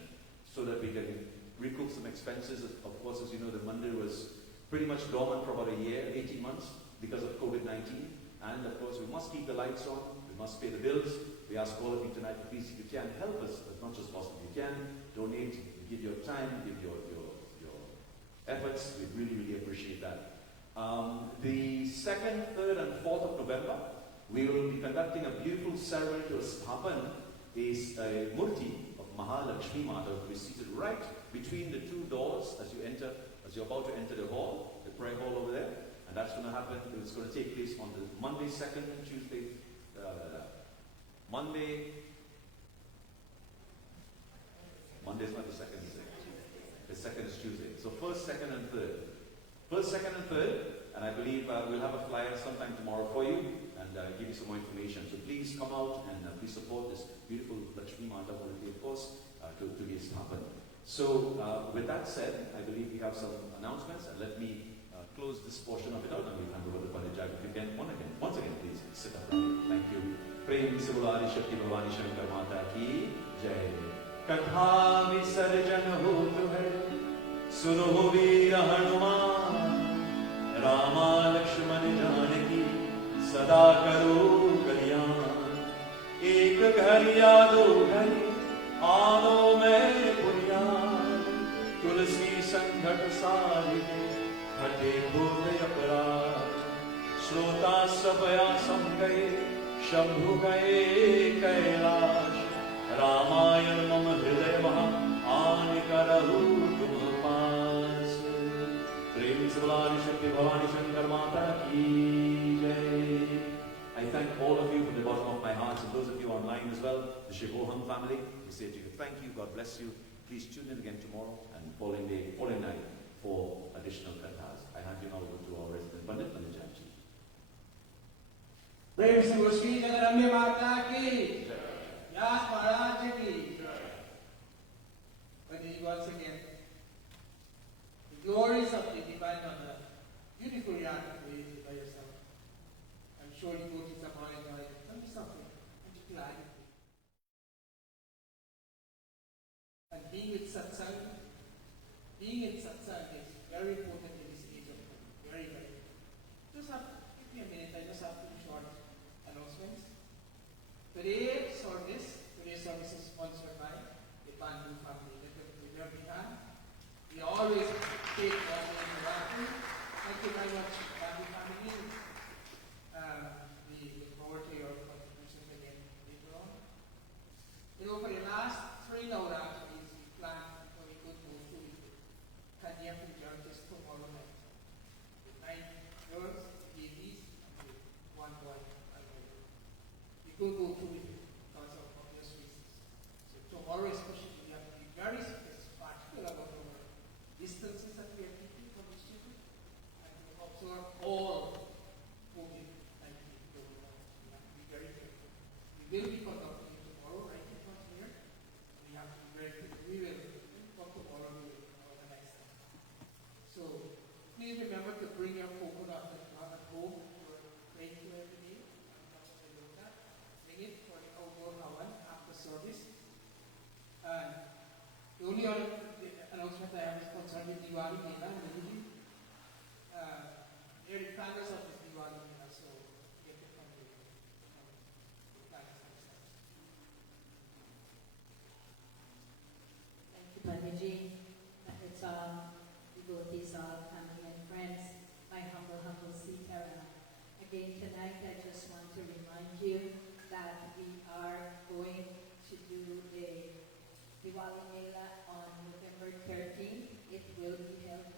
so that we can recoup some expenses. Of course, as you know, the mandir was pretty much dormant for about a year, 18 months because of COVID-19. And of course, we must keep the lights on. We must pay the bills. We ask all of you tonight, please, if you can, help us as much as possible. You can donate, give your time, give your efforts. We really, really appreciate that. The 2nd, 3rd, and 4th of November, we will be conducting a beautiful ceremony to Sthapan. Is a murti of Mahalakshmi Mata, who is seated right between the two doors as you're about to enter the hall, the prayer hall over there. And that's going to happen. It's going to take place on the Monday, 2nd, Tuesday, Monday's not the 2nd, the 2nd is Tuesday. So 1st, 2nd, and 3rd. 1st, 2nd, and 3rd, and I believe we'll have a flyer sometime tomorrow for you and give you some more information. So please come out and please support this beautiful Lakshmi Mata holiday, of course, to be established. So with that said, I believe we have some announcements, and let me close this portion of it out and we'll hand over to Pandit. If you can, once again, please sit up. Thank you. Prem Sivulari Shakti Bhavani Shankar Mata ki Jai. Katha Visarjan hotu hai, suno veer Hanuman, Rama Lakshman Janaki, sada karo kalyan. एक घर या दो घर आनो में पुण्यान, तुलसी संघट सारिते हटे भूत अपराध, श्रोता सपया सम गए शंभु गए कैलाश, रामायण मम हृदय महा आन करहु तुम पास। प्रेम से बोला शक्ति भवानी शंकर माता की जय। I thank all of you from the bottom of my heart, and those of you online as well, the Shivoham family. We say to you, thank you, God bless you. Please tune in again tomorrow and following night for additional Kathaas. I hand you now over to our resident Pandit, Pandit Janji. Prem se Goshti Jagarambe Mata ki, Yas Maharaj ki. But once again, the glories of the divine mother, beautifully articulated by yourself. I'm sure you go to some point and tell me something, and you clarity. And being in satsang is very important in this age of time. Very, very important. Just give me a minute, I just have 2 short announcements. Today's service is sponsored by the Pandit family. We always take Nauv Raatri. Thank you very much, Pandit family. We look forward to your contributions again later on. You know, for the last 3 Nauv Raatris, we planned for we could go to Kanya Puja just tomorrow night. With 9 girls, babies, and with 1 boy. We could go to it because of obvious reasons. So tomorrow especially, we have to be very particular about our distances that we are keeping from each other and to observe all COVID-19 going on. We have to be very careful. We will be conducting it tomorrow, right in front here. We have to be very careful. We will come tomorrow, we will organize that. So please remember to bring your coconut at home for praying to every day. Bring it for the outdoor hawan after service. And the only other announcement I have is concerning Diwali Mela and Lily. They are the planners of this Diwali Mela, so get it from the planners themselves. Thank you, Panditji. It's devotees, family and friends, my humble Sitara. Again tonight, I just want to remind you that we are going to do a Diwali Mela on November 13th. It will be held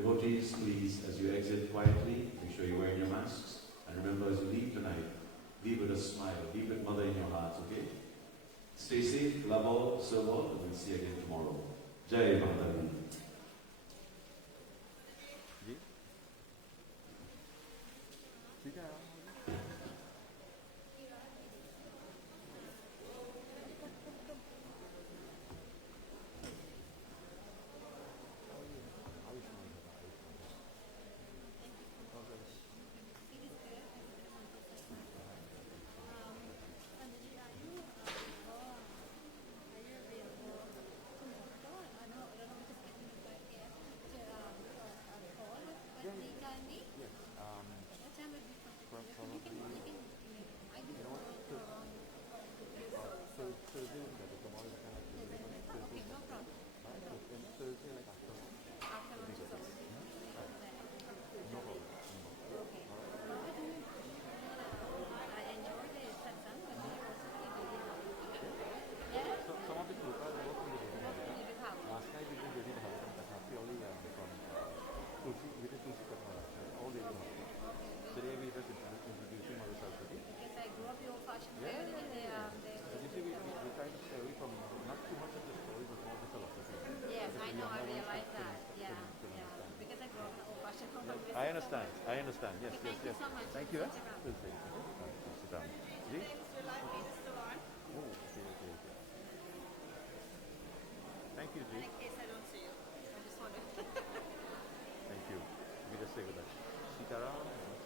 Devotees, please, as you exit quietly, make sure you're wearing your masks. And remember, as you leave tonight, leave with a smile, leave with mother in your hearts, okay? Stay safe, love all, serve all, and we'll see you again tomorrow. Jai Mataji. I understand. Yes, yes, yes. So much. Thank you. Please sit down. Would you like me to still on? Oh, okay. Thank you, And Ji. in case I don't see you, I just want to. Thank you. Let me just say with that. Sitaram.